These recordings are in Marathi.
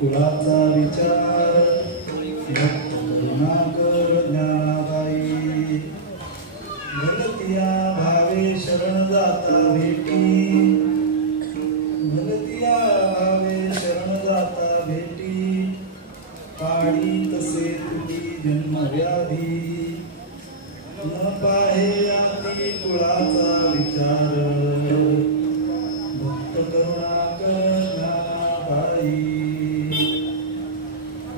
कुळाचा विचार करुणाकर ज्ञानाबाई भगतिया भावे शरण जाता भेटी भगतिया भावे शरण जाता भेटी काळी तसे तुझी जन्मव्याधी न पाहे आती कुळाचा विचार भक्त करुणाकर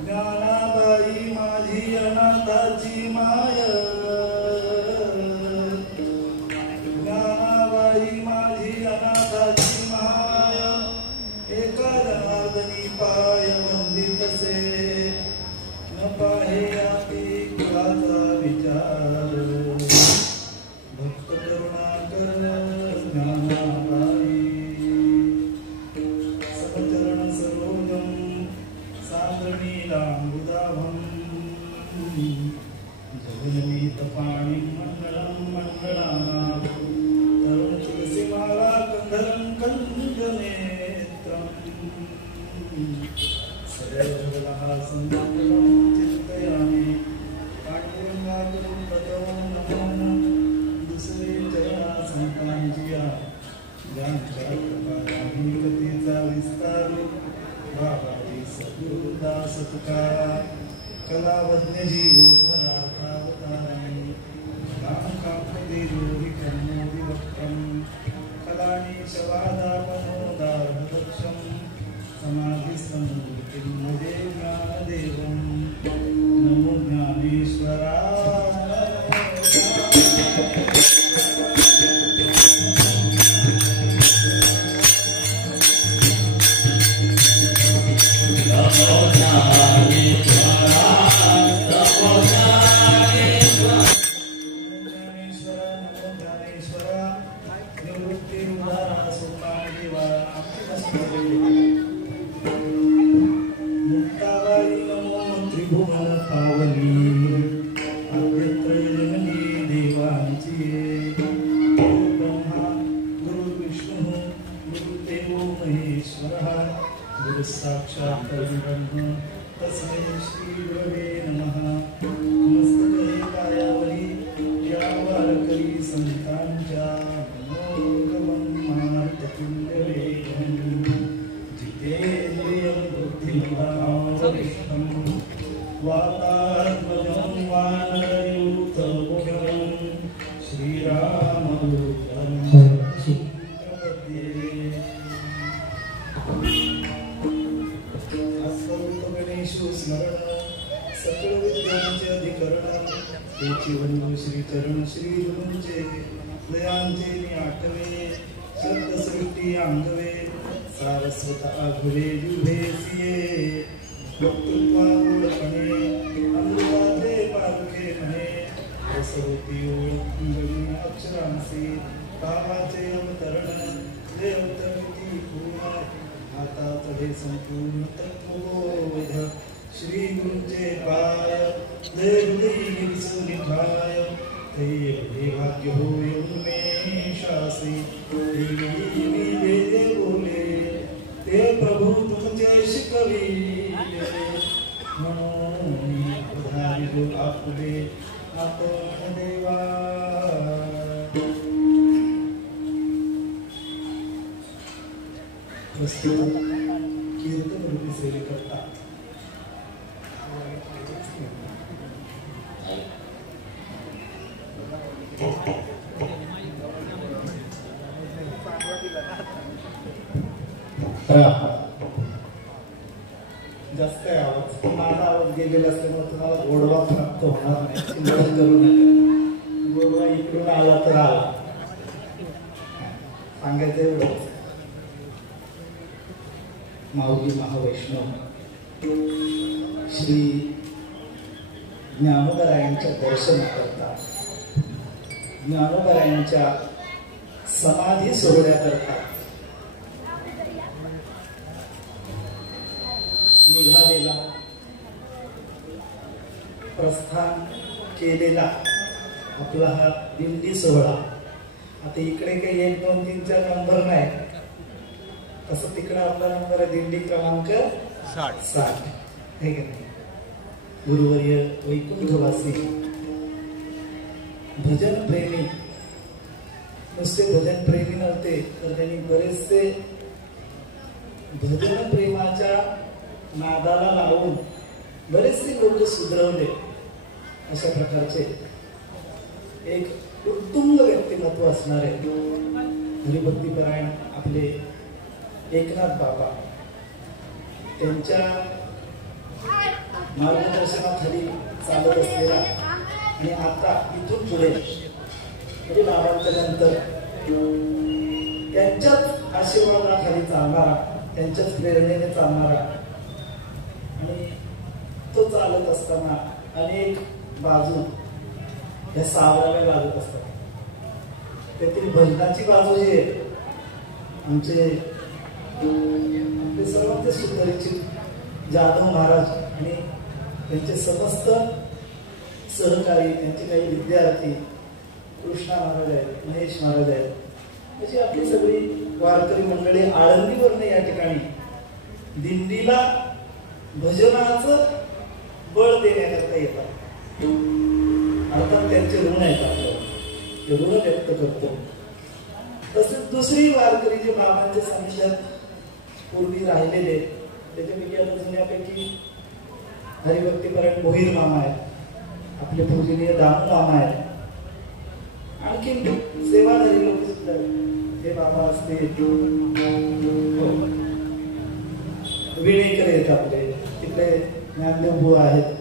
ज्ञानाबाई माझी अनाथाची माय ज्ञानाबाई माझी अनाथाची माय एका जनार्दनी पाय वंदित से न पाहे आती कुळाचा विचार भक्त करुणाकर ज्ञानाबाई समचरण सरोजम सान्द्रणीलाम्बुदाभं जगन्मीतपाणिं मण्डलं मण्डलानां तरुणतुलसीमाला कन्धरं कञ्जनेत्रं सदैवहासं चिन्तयामि पाण्डुरङ्गाकं ततो नमो दुसरे चरणासंतांजिया ज्यांच्या कृपादाहिकतेचा विस्तार बाबाजी सद्गुरुदास तुकारा कलावज्ञ जीवोद्धरावतारणी कामकापदे जोरी कन्नोदी वक्त्रम कलानी शवादापनोदारदक्षम समाधिस्थं मूर्तिमदे ज्ञानदेवं नमो ज्ञानेश्वराय साक्षात् परब्रह्म तस्मै श्री गुरवे नमः मस्तके कायावरी यावारकरी संतांच्या मनोगमन मार्गतुल्यवेगं जितेन्द्रियं बुद्धिमतां वातात्मजं वानरयूथमुखं श्रीरामदूतं स्मरण सकल विद्यांचे अधिकरण तेची वंदू श्री चरण श्री गुरूंचे दयांचे आठवे शब्द सृष्टी अंगवे सारस्वत आघवे जुभे सिये वक्तृत्वा गोडपणे अमृतादे पारखे म्हणे रसवती ओळखून अक्षरांसी कामाचे अवतरण देवतमिती पूर्ण आता तडे संपूर्ण तत्वबोध श्री गुरुचे पाय देवदेवी सुनिभाय ते भाग्य होय उन्मेषासी देवी दे बोले ते प्रभु तुमचे शिकवी म्हणून पधारी जो आपले आपण देवा प्रस्तुत कीर्तन रूपी सेवे करतात जास्त आवाज माझा आवाज गेलेला असल्यामुळे तुम्हाला गोडवा प्राप्त होणार नाही चिंता करू नका गोडवा इकडून आला तर आला सांगायचं एवढंच माऊली महावैष्णव श्री ज्ञानोबरायांच्या दर्शन करता, ज्ञानोबरायांच्या समाधी सोहळ्या करता निघालेला, प्रस्थान केलेला आपला हा दिंडी सोहळा. आता इकडे काही 1, 2, 3, 4 नंबर नाही, तसं तिकडे आपला नंबर आहे दिंडी क्रमांक 60. हे का नाही? गुरुवर्य वैकुंठवासी भजन प्रेमी, नुसते भजन प्रेमी नव्हते तर त्यांनी बरेचसे भजन प्रेमाच्या नादाला लावून बरेचसे लोक सुधरवले. अशा प्रकारचे एक उत्तुंग व्यक्तिमत्व असणारे हरिभक्तीपरायण आपले एकनाथ बाबा, त्यांच्या मार्गदर्शनाखाली चालत असलेला आणि आता इथून पुढे म्हणजे बाबांच्या नंतर त्यांच्याच आशीर्वादाखाली चालणारा, त्यांच्याच प्रेरणेने चालणारा, आणि तो चालत असताना अनेक बाजू या सावराव्या लागत असतात. त्यातील भजनाची बाजू जी आहे, आमचे सर्वांचे सुपरिचित जाधव महाराज आणि त्यांचे समस्त सहकारी, त्यांचे काही विद्यार्थी, कृष्णा महाराज आहेत, महेश महाराज आहेत, अशी आपली सगळी वारकरी मंडळी आळंदीवरनं या ठिकाणी दिंडीला भजनाचं बळ देण्याकरता येतात. अर्थात त्यांचे ऋण आहेत आपल्याला, ते ऋण व्यक्त करतो. तसेच दुसरी वारकरी जे बाबांच्या सानिध्यात पूर्वी राहिलेले, त्याच्यापैकी आता जुन्यापैकी हरिभक्तीपरायण मोहीर मामा आहेत, आपले पूजनीय दामू मामा आहेत, आणखी सेवाधारी लोक सुद्धा हे बाबा असते, विणेकर आहेत आपले, तिकडे ज्ञानदेव बुवा आहेत,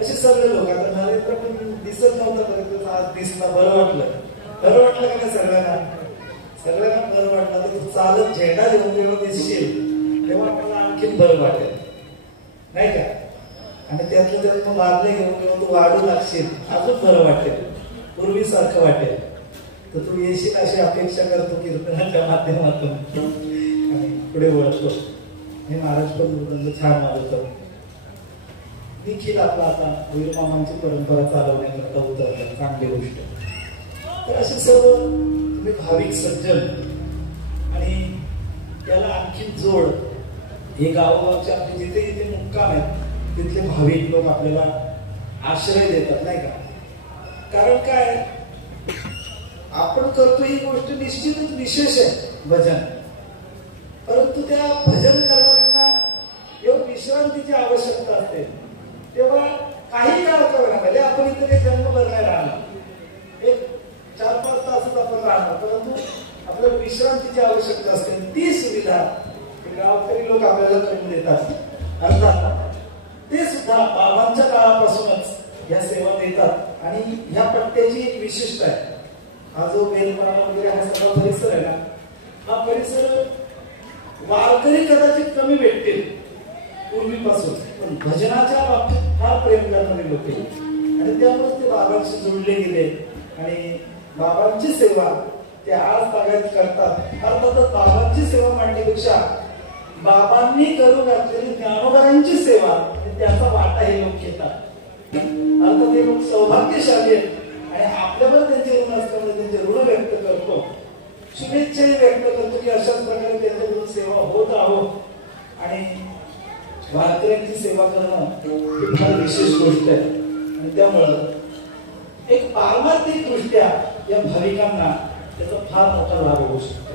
असे सगळे लोक. आता नरेंद्र पण दिसत नव्हता, आज दिसला, बरं वाटलं. बरं वाटलं का नाही सगळ्यांना? सगळ्यांना बरं वाटलं. तर चालत झेंडा घेऊन जेव्हा दिसशील तेव्हा आपल्याला आणखीन बरं वाटेल, नाही का? आणि त्यातलं त्यात मग वारले घेऊन जेव्हा तू वाढू लागशील अजून बरं वाटेल, पूर्वीसारखं वाटेल. तर तू येशील अशी अपेक्षा करतो कीर्तनाच्या माध्यमातून आणि पुढे वळतो. हे महाराज पण मृदंग छान वाजवतो. देखील आपला आता वीरमामांची परंपरा चालवण्याकरता उतरतात, चांगली गोष्ट. तर असे सर्व तुम्ही भाविक सज्जन आणि त्याला आणखी जोड, हे गावोगावचे आपले जिथे जिथे मुक्काम आहेत तिथले भाविक लोक आपल्याला आश्रय देतात, नाही का? कारण काय, आपण करतो ही गोष्ट निश्चितच विशेष आहे भजन, परंतु त्या भजन करणाऱ्यांना एवढं विश्रांतीची आवश्यकता असते. तेव्हा काही काळ करणार म्हणजे आपण इथे काही जन्मभर नाही राहणार, एक 4-5 तासच आपण राहणार, परंतु आपल्याला विश्रांतीची आवश्यकता असते. ती सुविधा गावकरी लोक आपल्याला करून देतात. अर्थात ते सुद्धा बाबांच्या काळापासूनच या सेवा देतात. आणि ह्या पट्ट्याची एक विशिष्ट आहे, हा जो बेलपाडा वगैरे हा सगळा परिसर आहे ना, हा परिसर वारकरी कदाचित कमी भेटतील पूर्वीपासून, पण भजनाच्या बाबतीत फार प्रेम करणारे लोक आणि त्यामुळे ते बाबांशी जोडले गेले आणि बाबांची सेवा ते आज ताब्यात करतात. अर्थातच बाबांची सेवा मांडण्यापेक्षा बाबांनी करू घातलेली ज्ञानोबरांची सेवा त्याचा वाटा हे लोक घेतात. अर्थात हे लोक सौभाग्यशाली आहेत आणि आपल्यावर त्यांचे ऋण असल्यामुळे त्यांचे ऋण व्यक्त करतो, शुभेच्छाही व्यक्त करतो की अशाच प्रकारे त्यांच्याकडून सेवा होत आहोत. आणि वारकऱ्यांची सेवा करणं ही फार विशेष गोष्ट आहे आणि त्यामुळं एक पारमार्थिक दृष्ट्या या भाविकांना त्याचा फार मोठा लाभ होऊ शकतो.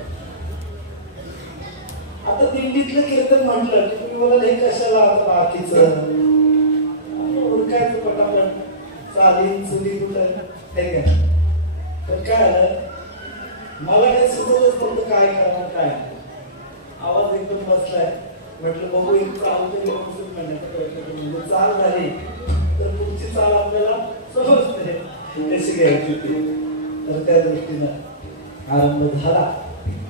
आता दिंडीतलं कीर्तन म्हटलं की तुम्ही मला हे कशाला बाकीचं ओळखायचं पटापट चालीन चुली कुठं हे काय. तर काय आलं, मला काय सुचतच नव्हतं काय करणार काय. आवाज एकदम बसलाय, म्हटलं बघू एक चाल तरी म्हणण्याचा प्रयत्न करू, म्हणजे चाल झाली तर पुढची चाल आपल्याला समजते कशी घ्यायची होती. तर त्या दृष्टीनं आरंभ झाला.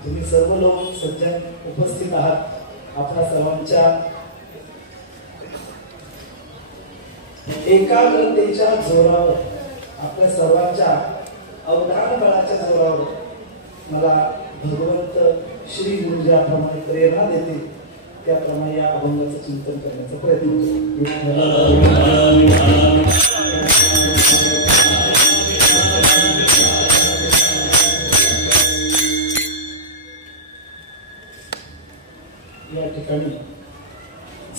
तुम्ही सर्व लोक सज्जन उपस्थित आहात. आपल्या सर्वांच्या एकाग्रतेच्या जोरावर, आपल्या सर्वांच्या अवधान बळाच्या जोरावर मला भगवंत श्री गुरु ज्याप्रमाणे प्रेरणा देतील त्याप्रमाणे या अभंगाचं चिंतन करण्याचा प्रयत्न करतो. या ठिकाणी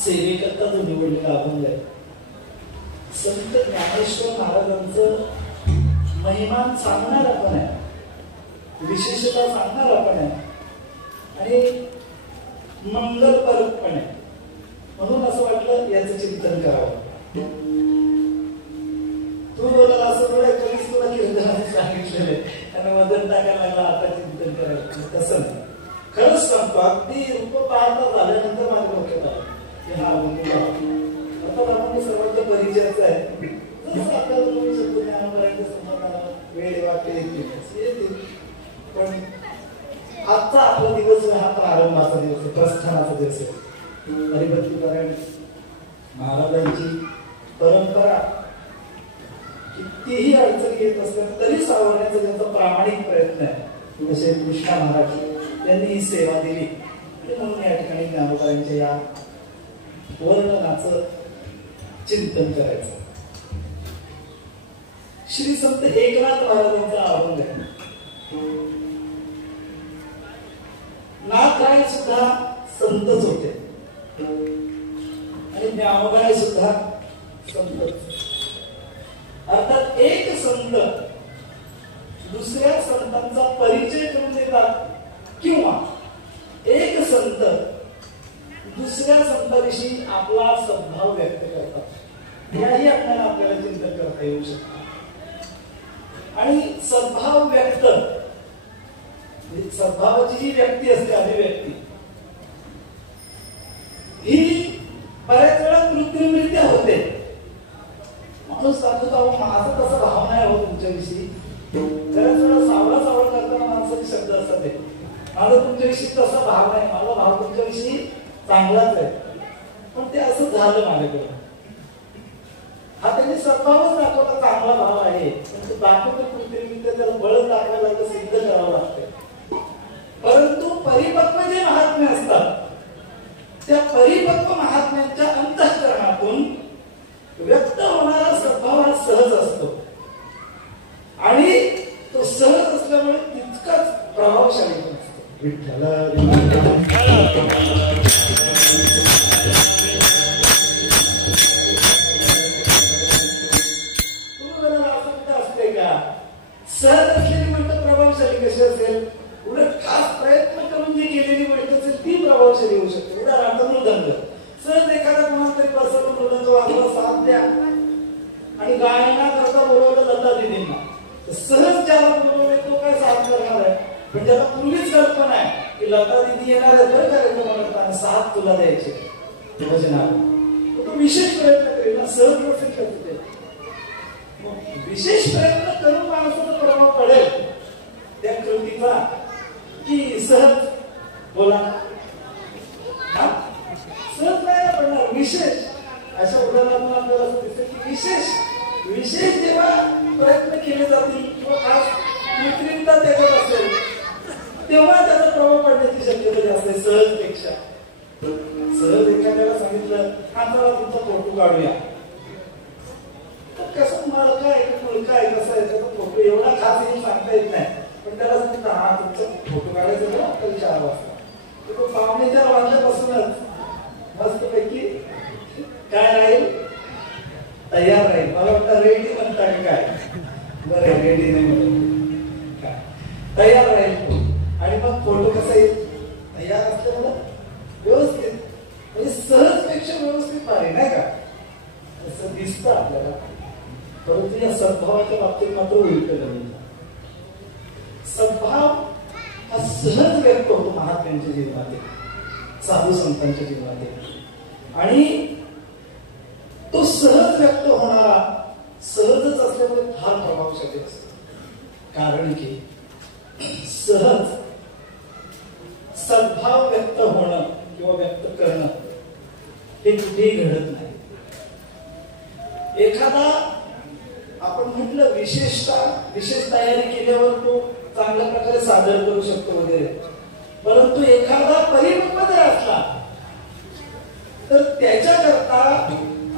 सेवेकरता जो निवडलेला अभंग आहे, संत ज्ञानेश्वर महाराजांचं महिमान सांगणारा पण आहे, विशेषता सांगणारा पण आहे आणि मंगलपरक पण आहे. म्हणून असं वाटलं याचं चिंतन करावं. तू बोलायला असं थोडं कधीच तुला कीर्तनाने सांगितलेलं आहे आणि मदत टाकायला लागला आता चिंतन करायचं, तसं नाही. खरंच सांगतो, अगदी रूप पाहता झाल्यानंतर माझ्या डोक्यात आलं की हा आता आपण सर्वांच्या परिचयाचा आहे. जसं आपल्याला तुम्ही शकतो ज्ञानोबरांच्या संबंधाला वेळ वाटे येतील, पण आजचा आपला दिवस हा प्रारंभाचा दिवस आहे, प्रस्थानाचा दिवस आहे. हरिभक्तीपरायण महाराजांची परंपरा कितीही अडचणी येत असल्या तरी सावरण्याचा त्यांचा प्रामाणिक प्रयत्न आहे. जसे कृष्णा महाराज यांनी ही सेवा दिली म्हणून या ठिकाणी ज्ञानोबरांच्या या वर्णनाचं चिंतन करायचं. श्री संत एकनाथ महाराजांचा अभंग आहे. नाथराय सुद्धा संतच होते आणि ज्ञानोबाई सुद्धा संतच. अर्थात एक संत दुसऱ्या संतांचा परिचय करून देतात किंवा एक संत दुसऱ्या संतांविषयी आपला सद्भाव व्यक्त करतात, याही आपल्याला चिंतन करता येऊ शकतं. आणि सद्भाव व्यक्त, सद्भावाची जी व्यक्ती असते, अभिव्यक्ती, ही बऱ्याच वेळा कृत्रिमरित्या होते. माणूस सांगतो माझं तसं भाव नाही हो तुमच्याविषयी. बऱ्याच वेळा सावळा सावळ करताना माणसाचे शब्द असतात ते, माझा तुमच्याविषयी तसा भाव नाही, माझा भाव तुमच्याविषयी चांगलाच आहे. पण ते असं झालं माझ्याकडे. हा त्यांनी सद्भावच दाखवला, चांगला भाव आहे, पण तो दाखवतो कृत्रिमरित्या, त्याला बळच दाखवायला लागतं, सिद्ध करावं लागतं. परंतु परिपक्व जे महात्मे असतात त्या परिपक्व महात्म्यांच्या अंतःकरणातून व्यक्त होणारा सद्भाव हा सहज असतो आणि तो सहज असल्यामुळे तितकाच प्रभावशाली पण असतो. विठ्ठल असते का? सहज असलेली म्हणतात प्रभावशाली कशी असेल? उलट खास प्रयत्न करून जी केलेली गोष्ट असेल ती प्रभावशाली होऊ शकते. उदाहरणार्थ मृदंग, सहज एखादा कोणाला तरी पर्सनल मृदंग वाजवा, साथ द्या आणि गायना करता बोलवलं लता दिदींना, सहज ज्याला बोलवले तो काय साथ करणार आहे? पण ज्याला पूर्वीच कल्पना आहे की लता दिदी येणार आहे तर कार्यक्रम साथ तुला द्यायची भजनाला, तो विशेष प्रयत्न करेल ना, सहज नसेल करते. विशेष प्रयत्न करून माणसाचा प्रभाव पडेल त्या कृतीचा की सहज बोला, सहज नाही पडणार. विशेष अशा उदाहरणातून आपल्याला असं दिसतं की विशेष जेव्हा प्रयत्न केले जातील किंवा खास कृत्रिमता त्याच्यात असेल तेव्हा त्याचा प्रभाव पडण्याची शक्यता जास्त आहे सहजपेक्षा. सहज एखाद्याला सांगितलं हा चला तुमचा फोटो काढूया, कसं मालका आहे मुलगा आहे कसा आहे त्याचा फोटो एवढा खास येऊन सांगता येत नाही. पण त्याला सांगितलं हा तुमचा फोटो काढायचा ना आपल्याला 4 वाजता, तो 4:45 वाजल्यापासूनच मस्तपैकी काय राहील, तयार राहील. मला वाटतं रेडी म्हणता काय, बरं रेडी नाही म्हणत काय, तयार राहील. आणि मग फोटो कसा येईल, तयार असल्यामुळं व्यवस्थित, म्हणजे सहजपेक्षा व्यवस्थित पाहिजे नाही का, असं दिसतं आपल्याला. परंतु या सद्भावाच्या बाबतीत मात्र उलट झालं. सद्भाव हा सहज व्यक्त होतो महात्म्यांच्या जीवनातील, साधू संतांच्या जीवनातील, आणि तो सहज व्यक्त होणारा सहजच असल्यामुळे फार प्रभावशाली असतो. कारण की सहज सद्भाव व्यक्त होणं किंवा व्यक्त करणं हे कुठेही घडत नाही. एखादा आपण म्हटलं विशेष तयारी केल्यावर तो चांगल्या प्रकारे सादर करू शकतो वगैरे, परंतु एखादा परिपक्व जर असला तर त्याच्याकरता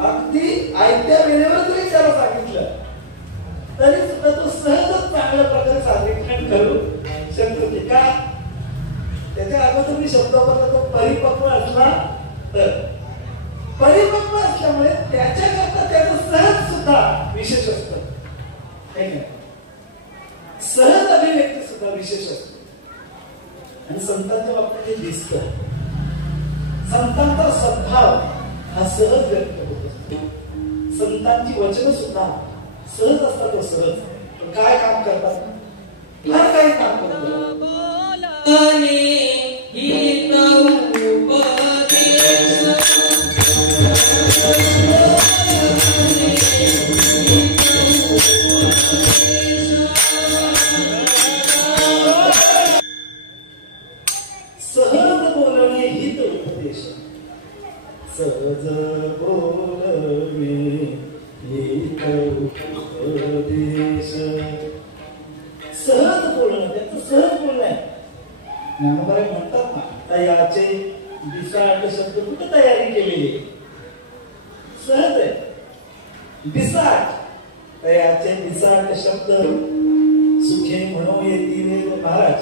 अगदी आयत्या वेळेवर जरी त्याला सांगितलं तरी सुद्धा तो सहजच चांगल्या प्रकारे सादरीकरण करू शकतो. का त्याच्या अगोदर मी शब्द वापरला, तो परिपक्व असला तर. परिपक्व असल्यामुळे त्याच्याकरता त्याचं सहज सुद्धा विशेष असतं, सहज अभिव्यक्ती सुद्धा विशेष असते. आणि संतांच्या बाबतीत हे दिसतं, संतांचा सद्भाव हा सहज व्यक्त होत असतो. संतांची वचन सुद्धा सहज असतात, सहज. पण काय काम करतात, फार काही काम करतात. सहज बोलणे हित उपदेश, सहज बोलणे हित उपदेश. सहज बोलणं, त्याचं सहज बोलणं आहे. ज्ञानोबा म्हणतात ना, तयाचे बिसाट शब्द कुठे तयारी केलेली, सहज आहे. बिसाट, तयाचे बिसाट शब्द सुखे म्हणू येतील. महाराज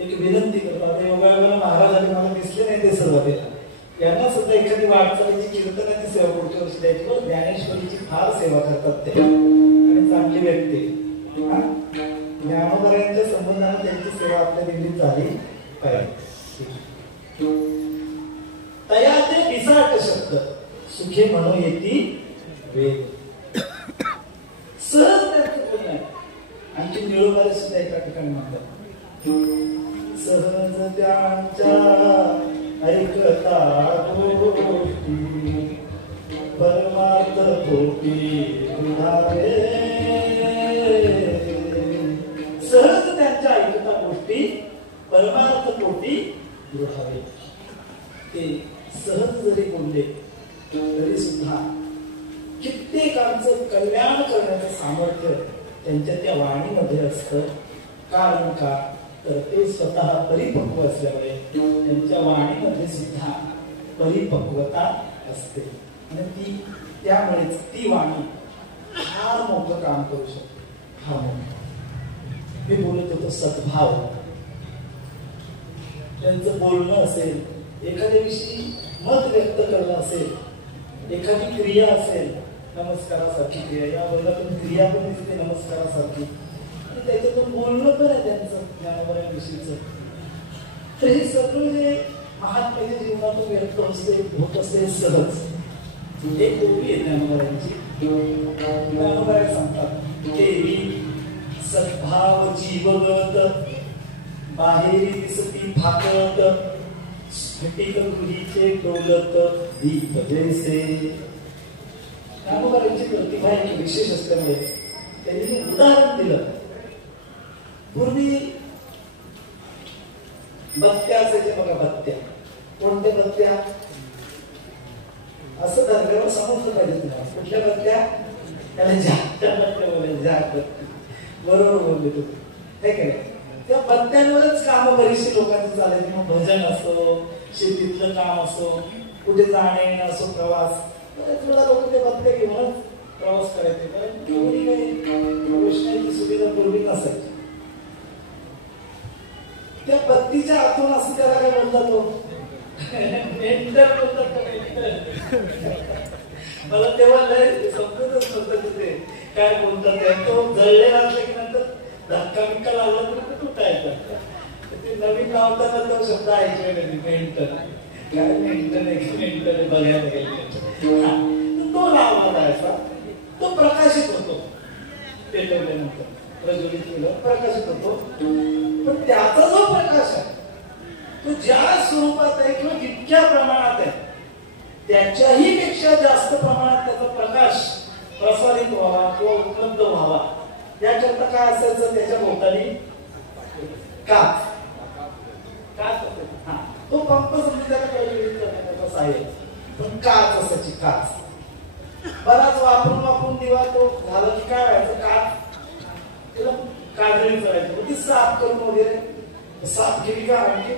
एक विनंती करतो, आता योगायोगाला महाराज आले मला दिसले नाही ते सुरुवातीला, यांना सुद्धा एखादी वाटचालीची कीर्तनाची सेवा पुढच्या वर्षी द्यायची. ज्ञानेश्वरीची फार सेवा करतात ते, आणि चांगली व्यक्ती. ज्ञानोबरायांच्या संबंधाने त्यांची सेवा आपल्या दिल्लीत झाली पाहिजे. तयाचे बिसाट शब्द सुखे म्हणू येती वेद, सहज त्यांचं बोलणं आहे. आणखी निळोबाला सुद्धा एका ठिकाणी म्हणतात, सहज त्यांच्या ऐकता गोष्टी परमार्थ पोटी दुधावे. सहज त्यांच्या ऐकता गोष्टी परमार्थ पोटी दुधावे. ते सहज जरी बोलले तरी सुद्धा कित्येकांचं कल्याण करण्याचं सामर्थ्य त्यांच्या त्या वाणीमध्ये असतं. कारण का तर ते स्वतः परिपक्व असल्यामुळे त्यांच्या वाणीमध्ये सुद्धा परिपक्वता असते, आणि त्यामुळेच ती वाणी फार मोठं काम करू शकते. हा मोठं मी बोलत होतो सद्भाव. त्यांचं बोलणं असेल, एखाद्याविषयी मत व्यक्त करणं असेल, एखादी क्रिया असेल, नमस्कारासारखी क्रिया, या वर्गातून क्रिया पण दिसते नमस्कारासारखी, आणि त्याच्यातून बोलणं पण आहे त्यांचं ज्ञानोबरांविषयीचं. तर हे सगळं जे महात्म्याच्या जीवनातून व्यक्त होत असते सहज. एक ओवी आहे ज्ञानोबरांची. ज्ञानोबराय सांगतात, केली सद्भाव जीवगत, बाहेरी दिसती फाकत, स्फटिक गृहीचे डोलत दीप जैसे. ज्ञानोबरांची प्रतिभा एक विशेष असल्यामुळे त्यांनी उदाहरण दिलं. पूर्वी बत्त्या असायच्या बघा, बत्त्या. कोणत्या बत्त्या असं धरल्यावर समजलं पाहिजे तुम्हाला. कुठल्या बत्त्या, त्याला जागत्या बत्त्या बोलले, जाग बत्ती. बरोबर बोलले तुम्ही, हे काय. त्या बत्त्यांवरच काम बरीचशी लोकांची चालायची. मग भजन असो, शेतीतलं काम असो, कुठे जाणे येणं असो, प्रवास, थोडा लोक ते बत्त्या घेऊनच प्रवास करायचे. कारण तेवढी काही रोषणाची सुविधा पूर्वी नसायची. त्या बत्तीच्या आतून असं त्याला काय बोलतात, मला तेव्हा लय समजतच नव्हतं तिथे काय बोलतात. तो जळलेला असला की नंतर धक्का बिक्का लागला तर तुटायचा. ते नवीन लावताना तो शब्द ऐकले मेंटल, काय मेंटल मेंटल बघायला गेले. तो लावला जायचा, तो प्रकाशित होतो. पेटवल्यानंतर प्रज्वलित केलं, प्रकाशित होतो. पण त्याचा जो प्रकाश आहे तो ज्या स्वरूपात आहे किंवा जितक्या प्रमाणात आहे त्याच्याही पेक्षा जास्त प्रमाणात त्याचा प्रकाश प्रसारित व्हावा किंवा उपलब्ध व्हावा याकरता काय असायचं, त्याच्या भोवताली काच. तो पंप समजा त्याला प्रज्वलित करण्याचा सहाय्य, पण काच असायची. काच बराच वापरून दिवा तो झाला की काय व्हायचं, त्याला काढणी करायची, ती साफ करून वगैरे साफ केली का आणखी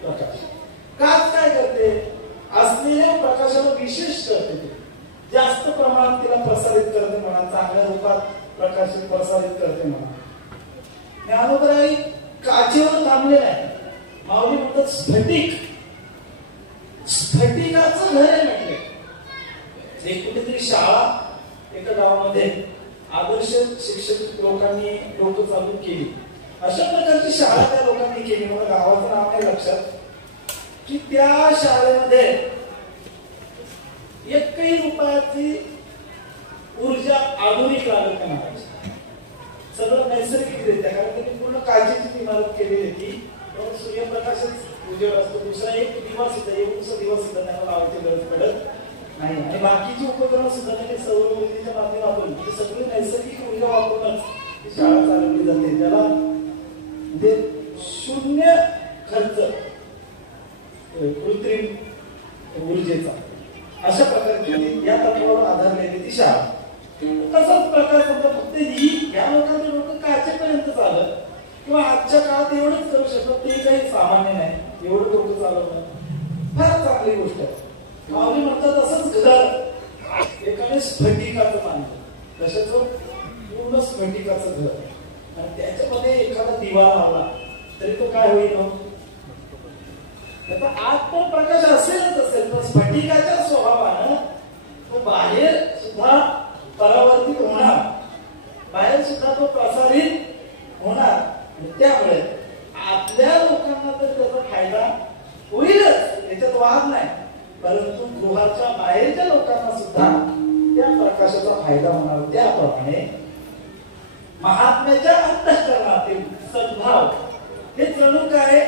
प्रकाश. काच काय करते, असलेल्या प्रकाशाला विशेष करते, ती जास्त प्रमाणात तिला प्रसारित करते म्हणा, चांगल्या रूपात प्रकाश प्रसारित करते म्हणा. ज्ञानोबराई काचेवर थांबले नाही, माऊली म्हणतात स्फटिक, स्फटिकाचं घर आहे म्हटले. एक कुठेतरी शाळा एका गावामध्ये आदर्श शिक्षक लोकांनी चालू केली. अशा प्रकारची शाळा त्या लोकांनी केली, मला गावाचं नाव नाही लक्षात, की त्या शाळेमध्ये एकही रुपयाची ऊर्जा आधुनिक लागत नाही, सगळं नैसर्गिकरित्या, कारण त्यांनी पूर्ण काचेची इमारत केलेली होती. सूर्यप्रकाशच उजेड असतो, दुसरा एक दिवा सुद्धा, एक दिवा सुद्धा त्यांना लावायची गरज पडत नाही. आणि बाकीची उपकरणं सुद्धा म्हणजे सौर ऊर्जेच्या माध्यमातून सगळी नैसर्गिक ऊर्जा वापरूनच ती शाळा चालवली जाते. त्याला म्हणजे शून्य खर्च कृत्रिम ऊर्जेचा, अशा प्रकारची या तत्वावर आधारलेली ती शाळा. तसाच प्रकार फक्त ही या लोकांचे लोक काचेपर्यंत चालत किंवा आजच्या काळात एवढंच करू शकतात, ते काही सामान्य नाही. एवढं डोकं चालवणं फार चांगली गोष्ट आहे. माऊली म्हणतात असंच घर एकाने स्फटिकाचं बांधलं, कशाचं, पूर्ण स्फटिकाचं घर, आणि त्याच्यामध्ये एखादा दिवा लावला तरी तो काय होईल, त्याचा आत पण प्रकाश असेलच असेल, पण स्फटिकाच्या स्वभावानं तो बाहेर सुद्धा परावर्तित होणार, बाहेर सुद्धा तो प्रसारित होणार. त्यामुळे आपल्या लोकांना तर त्याचा फायदा होईलच, याच्यात वाद नाही, परंतु गृहाच्या बाहेरच्या लोकांना सुद्धा त्या प्रकाशाचा फायदा होणार. त्याप्रमाणे महात्म्याच्या अंतःकरणातील सद्भाव हे जणू काय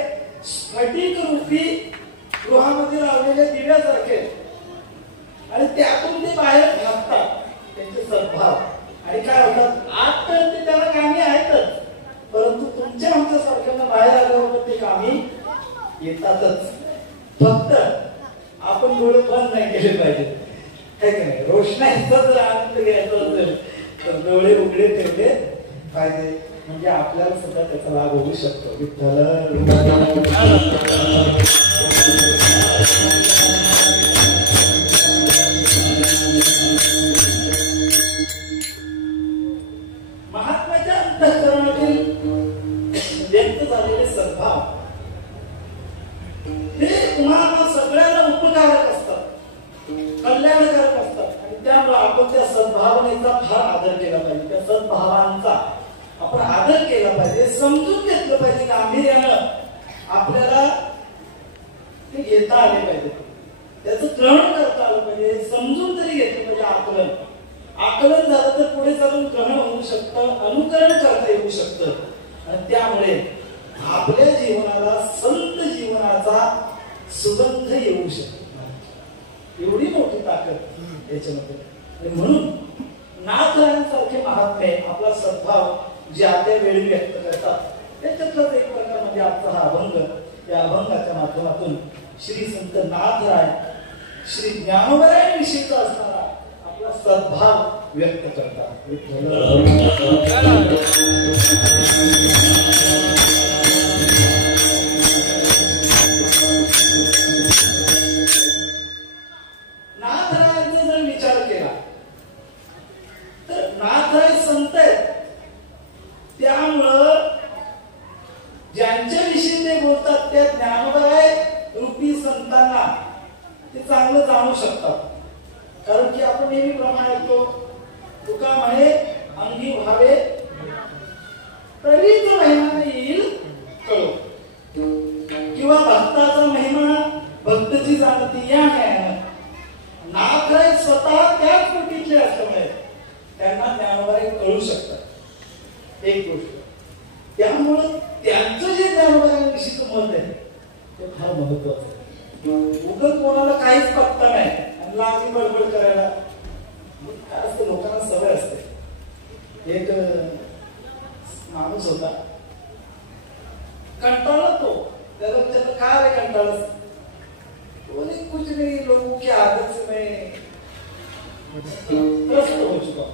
स्फटिक रूपी गृहामध्ये लावलेल्या दिव्यासारखे, आणि त्यातून ते बाहेर घालतात त्यांचे सद्भाव, आणि काय होतात, आत तर ते त्याला कामी आहेतच, परंतु तुमच्या आमच्यासारख्यांना बाहेर आल्यावर ते कामी येतातच. फक्त आपण डोळे बंद नाही केले पाहिजे, काय की नाही, रोषणाईचा जर आनंद घ्यायचा असेल तर डोळे उघडे ठेवले पाहिजे, म्हणजे आपल्याला सुद्धा त्याचा लाभ होऊ शकतो. विठ्ठल महात्म्याच्या अंतःकरणातील व्यक्त झालेले सद्भाव हे तुम्हाला सगळ्यांना उपकारक असतात, कल्याणकारक असतात, आणि त्यामुळे आपण त्या सद्भावनेचा फार आदर केला पाहिजे, त्या सद्भावांचा आपण आदर केला पाहिजे, समजून घेतलं पाहिजे, गांभीर्यानं आपल्याला ते घेता आले पाहिजे, त्याचं ग्रहण करता आलं पाहिजे, समजून तरी घेतलं पाहिजे. आकलन झालं तर पुढे चालून ग्रहण होऊ शकतं, अनुकरण करता येऊ शकतं, आणि त्यामुळे आपल्या जीवनाला संत जीवनाचा सुगंध येऊ शकतो. एवढी मोठी ताकद याच्यामध्ये. म्हणून नाथरायांसारखे महात्मे आपला सद्भाव ज्या त्या वेळी व्यक्त करतात, त्याच्यातलाच एक प्रकार म्हणजे आजचा हा अभंग. या अभंगाच्या माध्यमातून श्री संत नाथराय श्री ज्ञानोबरायांविषयीचा असणारा आपला सद्भाव व्यक्त करतात. नाथरायांचा जर विचार केला तर नाथराय संत आहेत, त्यामुळं ज्यांच्याविषयी ते बोलतात त्या ज्ञानोबराय रूपी संतांना ते चांगलं जाणू शकतात. कारण की आपण नेहमीप्रमाणे ऐकतो, तुका म्हणे अंगी व्हावे तरीच महिमा येईल कळो, किंवा भक्ताचा महिमा भक्तची जाणती या न्यायानं. नाथराय स्वतः त्याच कोटीतले असल्यामुळे त्यांना ज्ञानोबराय कळू शकतात. एक गोष्ट, त्यामुळे त्यांचं जे ज्ञानोबरायांविषयीचं मत आहे ते फार महत्वाचं आहे. उगाच कोणाला काहीच पत्ता नाही आणि लागली बडबड करायला, काय असतं, लोकांना सवय असते. एक माणूस होता, कंटाळा तो, त्याला विचारलं काय रे कंटाळस, बोले कुछ नहीं, लोगों की आदत से मैं त्रस्त हो चुका.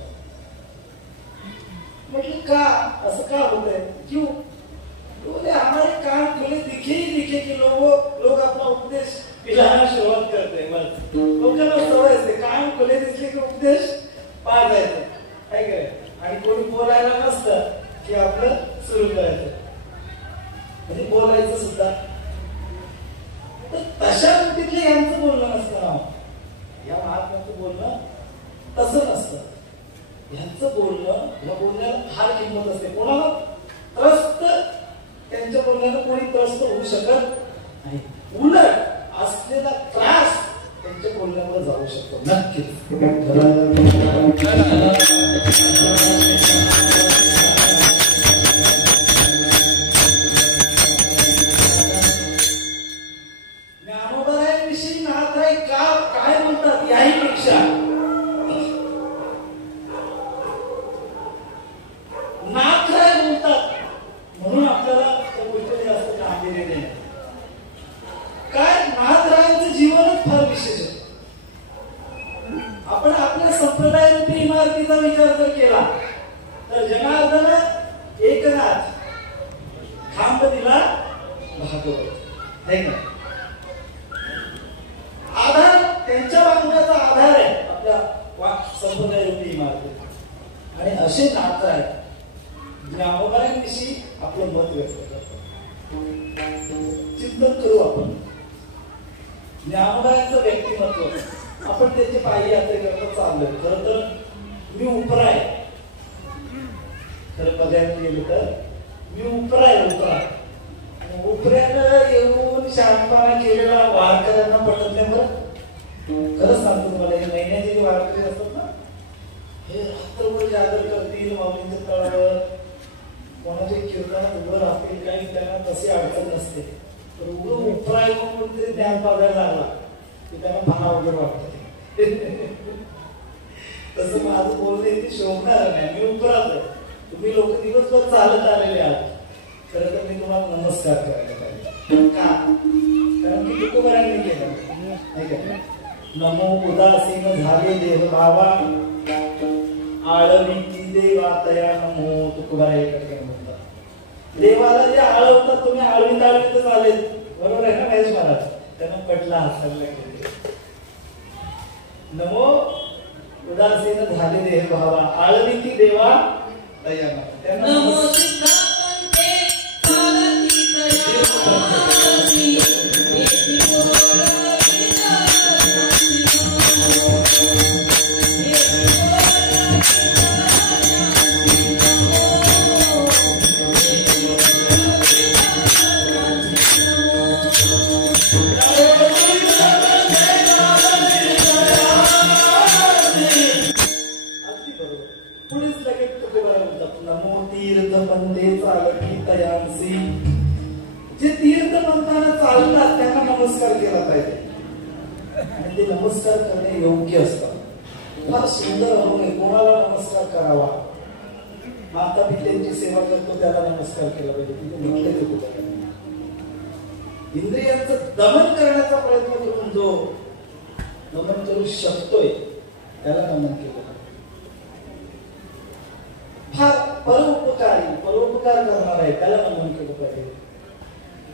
म्हटलं का असं का होत आहे, क्यों? बोले हमारे कान खुले दिखे ही दिखे कि लोग अपना उपदेश पिलाना शुरुआत करते हैं. बस लोकांना सवय असते कान खुले दिसले की उपदेश पार जायचं काय काय, आणि कोणी बोलायला नसतं की आपलं सुरू करायचं, म्हणजे बोलायचं सुद्धा. तर तशा गोष्टीतले यांचं बोलणं नसतं ना, या महात्म्याचं बोलणं तसं नसतं. ह्यांचं बोलणं, या बोलण्याला फार किंमत असते. कोणाला त्रस्त, त्यांच्या बोलण्याला कोणी त्रस्त होऊ शकत नाही. उलट असलेला त्रास त्यांच्या बोलण्यावर जाऊ शकतो. नक्कीच ज्ञानोबरायांविषयी नाथराय काय म्हणतात याहीपेक्षा नाथराय बोलतात म्हणून आपल्याला त्या गोष्टीने जास्त गांभीर्य नाही. काय नाथरायांचं जीवनच फार विशेष आहे. आपण आपल्या संप्रदायातील इमारतीचा विचार जर केला तर जनार्दन एकनाथ, खांब दिला भागवत, नाही का? आधार त्यांच्या वाङ्मयाचा आधार आहे आपल्या संप्रदायातील इमारती. आणि असे नाथ आहे ज्ञानोबरायांविषयी आपलं मत व्यक्त करतो. चिंतन करू आपण ज्ञानोबरायांचं व्यक्तिमत्व. आपण त्यांचे पायी यात्रेकरता चाललोय. खरं तर मी उपराय, खरं बघायला गेलं तर मी उपराय. उपऱ्यानं येऊन शांतपणा केलेला वारकऱ्यांना पटत नाही. बरं खरंच सांगतो तुम्हाला, हे महिन्याचे जे वारकरी असतात ना, हे रात्रभर जागर करतील माऊलींच्या तळावर, कोणाचे कीर्तनात उभं राहतील, काही त्यांना तशी अडचण नसते. तर उभं उपराय म्हणून तरी ज्ञान पावायला लागला की त्यांना पाहा वगैरे वाटतं. तसं माझं बोलणे ते शोभणार नाही. मी उपरात आहे. तुम्ही लोक दिवसभर चालत आलेले आहात. खरं तर मी तुम्हाला नमस्कार करायला पाहिजे. का? कारण की तुकोबारांनी केलं नाही का? नमो उदासीन झाले देह भावा, आळवी देवा तया नमो. तुकोबारा एक म्हणतात, देवाला जे आळवतात तुम्ही आळवीत आळवीतच आले. बरोबर आहे ना महेश महाराज? त्यांना पटला हसायला लागले. नमो उदासीन झाले देह भावा, आळवी देवा तया नमो. जे तीर्थ पंथाने चालतात त्यांना नमस्कार केला पाहिजे. आणि ते नमस्कार करणे योग्य असतं. फार सुंदर अनुभव आहे. कोणाला नमस्कार करावा? माता पित्यांची सेवा करतो त्याला नमस्कार केला पाहिजे. तिथे म्हटले ते कुठे इंद्रियांचं दमन करण्याचा प्रयत्न करून जो नमन करू शकतोय त्याला नमन केलं. फार परोपकार करणार आहे त्याला नमन केलं पाहिजे.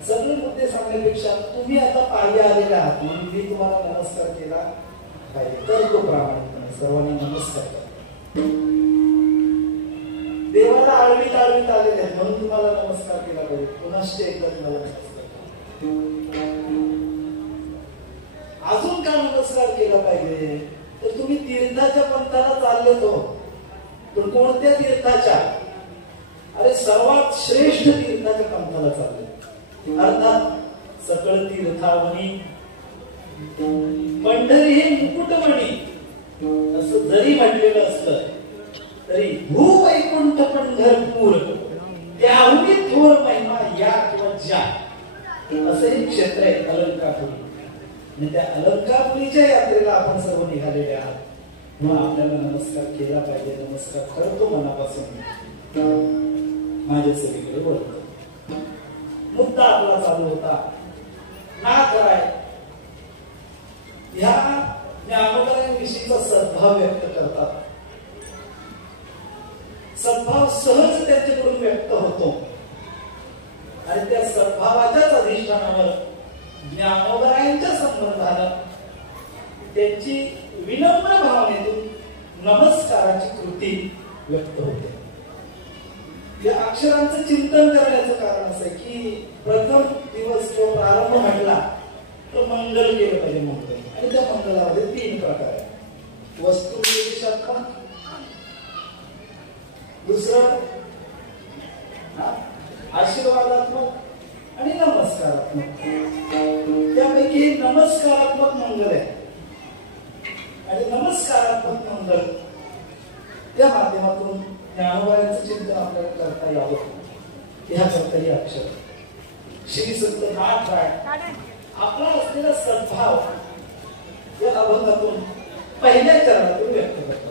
सगळे मुद्दे सांगण्यापेक्षा तुम्ही आता पायी आलेले आहात म्हणून मी तुम्हाला नमस्कार केला पाहिजे. तर तो प्रामाणिकपणे सर्वांना नमस्कार करा. देवाला आळवीत आलेले आहेत म्हणून तुम्हाला नमस्कार केला पाहिजे. पुनश्च एकदा तुम्हाला नमस्कार करा. अजून का नमस्कार केला पाहिजे? तर तुम्ही तीर्थाच्या पंथाला चालले तो, पण कोणत्या तीर्थाच्या? अरे सर्वात श्रेष्ठ तीर्थाच्या पंथाला चालले. अर्थात सकळ तीर्थावनी पंढरी हे मुकुटमणी असं जरी म्हटलेलं असलं तरी भूवैकुंठ पंढरपूर त्याहूनही थोर महिमा या किंवा ज्या असं हे क्षेत्र आहे अलंकापुरी. आणि त्या अलंकापुरीच्या यात्रेला आपण सर्व निघालेले आहात म्हणून आपल्याला नमस्कार केला पाहिजे. नमस्कार करतो मनापासून. माझ्या सगळीकडे वळतो. मुद्दा आपला चालू होता नाथराय ह्या ज्ञानोबरायांविषयीचा सद्भाव व्यक्त सद्भाव सहज त्यांच्याकडून व्यक्त होतो आणि त्या सद्भावाच्याच अधिष्ठानावर ज्ञानोबरायांच्या संबंधानं त्यांची विनम्र भावनेतून नमस्काराची कृती व्यक्त होते. या अक्षरांचं चिंतन करण्याचं कारण असं आहे की प्रथम दिवस किंवा प्रारंभ म्हटला तर मंगल केलं पाहिजे. मंगल आणि त्या मंगलामध्ये 3 प्रकार आहेत. वस्तू निर्देशात्मक, दुसरं आशीर्वादात्मक आणि नमस्कारात्मक. त्यापैकी नमस्कारात्मक मंगल आहे आणि नमस्कारात्मक मंगल त्या माध्यमातून ज्ञानोबायांचं चिंतन आपल्याला करता यावं ह्याकरता हे अक्षर. श्री संत नाथराय आपला असलेला सद्भाव या अभंगातून पहिल्या चरणातून व्यक्त करतात.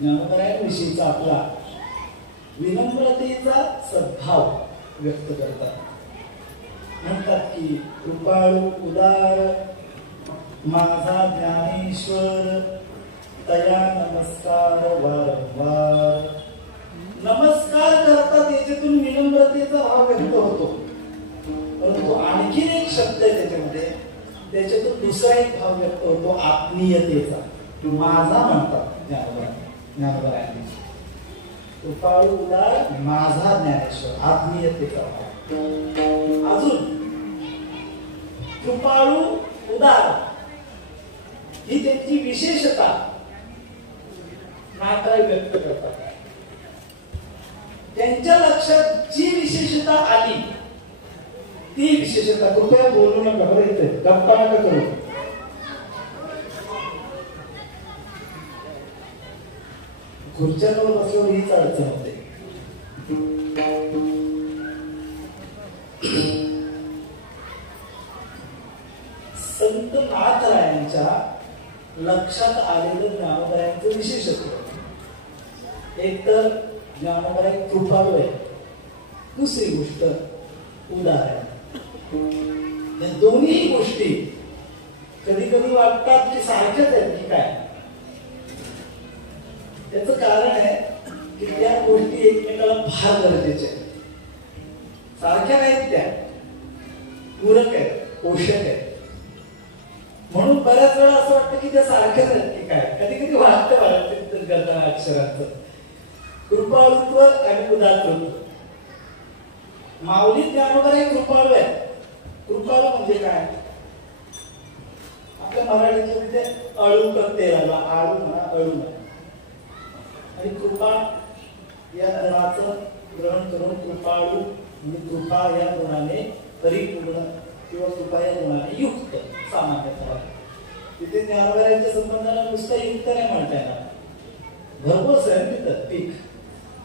ज्ञानोबरायांविषयीचा आपला विनम्रतेचा सद्भाव व्यक्त करतात. म्हणतात की कृपाळू उदार माझा ज्ञानेश्वर तया नमस्कार वारंवार. नमस्कार करतात याच्यातून विनम्रतेचा भाव व्यक्त होतो. परंतु आणखीन एक शब्द आहे त्याच्यामध्ये, त्याच्यातून दुसरा एक भाव व्यक्त होतो आत्मीयतेचा. माझा म्हणतात ज्ञानोबरायांनी. कृपाळू उदार माझा ज्ञानेश्वर, आत्मीयतेचा भाव. अजून कृपाळू उदार ही त्यांची विशेषता नाथराय व्यक्त करतात. त्यांच्या लक्षात जी विशेषता आली ती विशेषता, कृपया बोलू नका बरं, इथे गप्पा नका करू. खुर्च्यांवर बसल्यावर हीच अडचण होते. संत नाथरायांच्या लक्षात आलेलं ज्ञानोबरायांचं विशेषत्व. एक तर ज्ञानोबराय कृपाळू आहे, दुसरी गोष्ट उदार आहे. या दोन्ही गोष्टी कधी कधी वाटतात की सारख्याच आहेत की काय. त्याचं कारण आहे की त्या गोष्टी एकमेकाला फार गरजेच्या आहेत. सारख्या नाहीत, त्या पूरक आहेत, पोषक आहेत. म्हणून बऱ्याच वेळा असं वाटतं की त्या सारख्याच आहेत की काय. कधी कधी वाटतं करताना अक्षरांचं कृपाळुत्व आणि उदात्तत्व. माऊली ज्ञानोबराय कृपाळू आहे. कृपाळू म्हणजे काय, आपल्या मराठीमध्ये अळू करते, आळू म्हणा, अळू म्हणा. आणि कृपा या गुणाचं ग्रहण करून कृपाळू म्हणजे कृपा या गुणाने परिपूर्ण किंवा कृपा या गुणाने युक्त सामान्यतः. तिथे ज्ञानोबरायांच्या संबंधाला नुसतं युक्त नाही म्हणता येणार, भरपूर आहे तिथं, पीक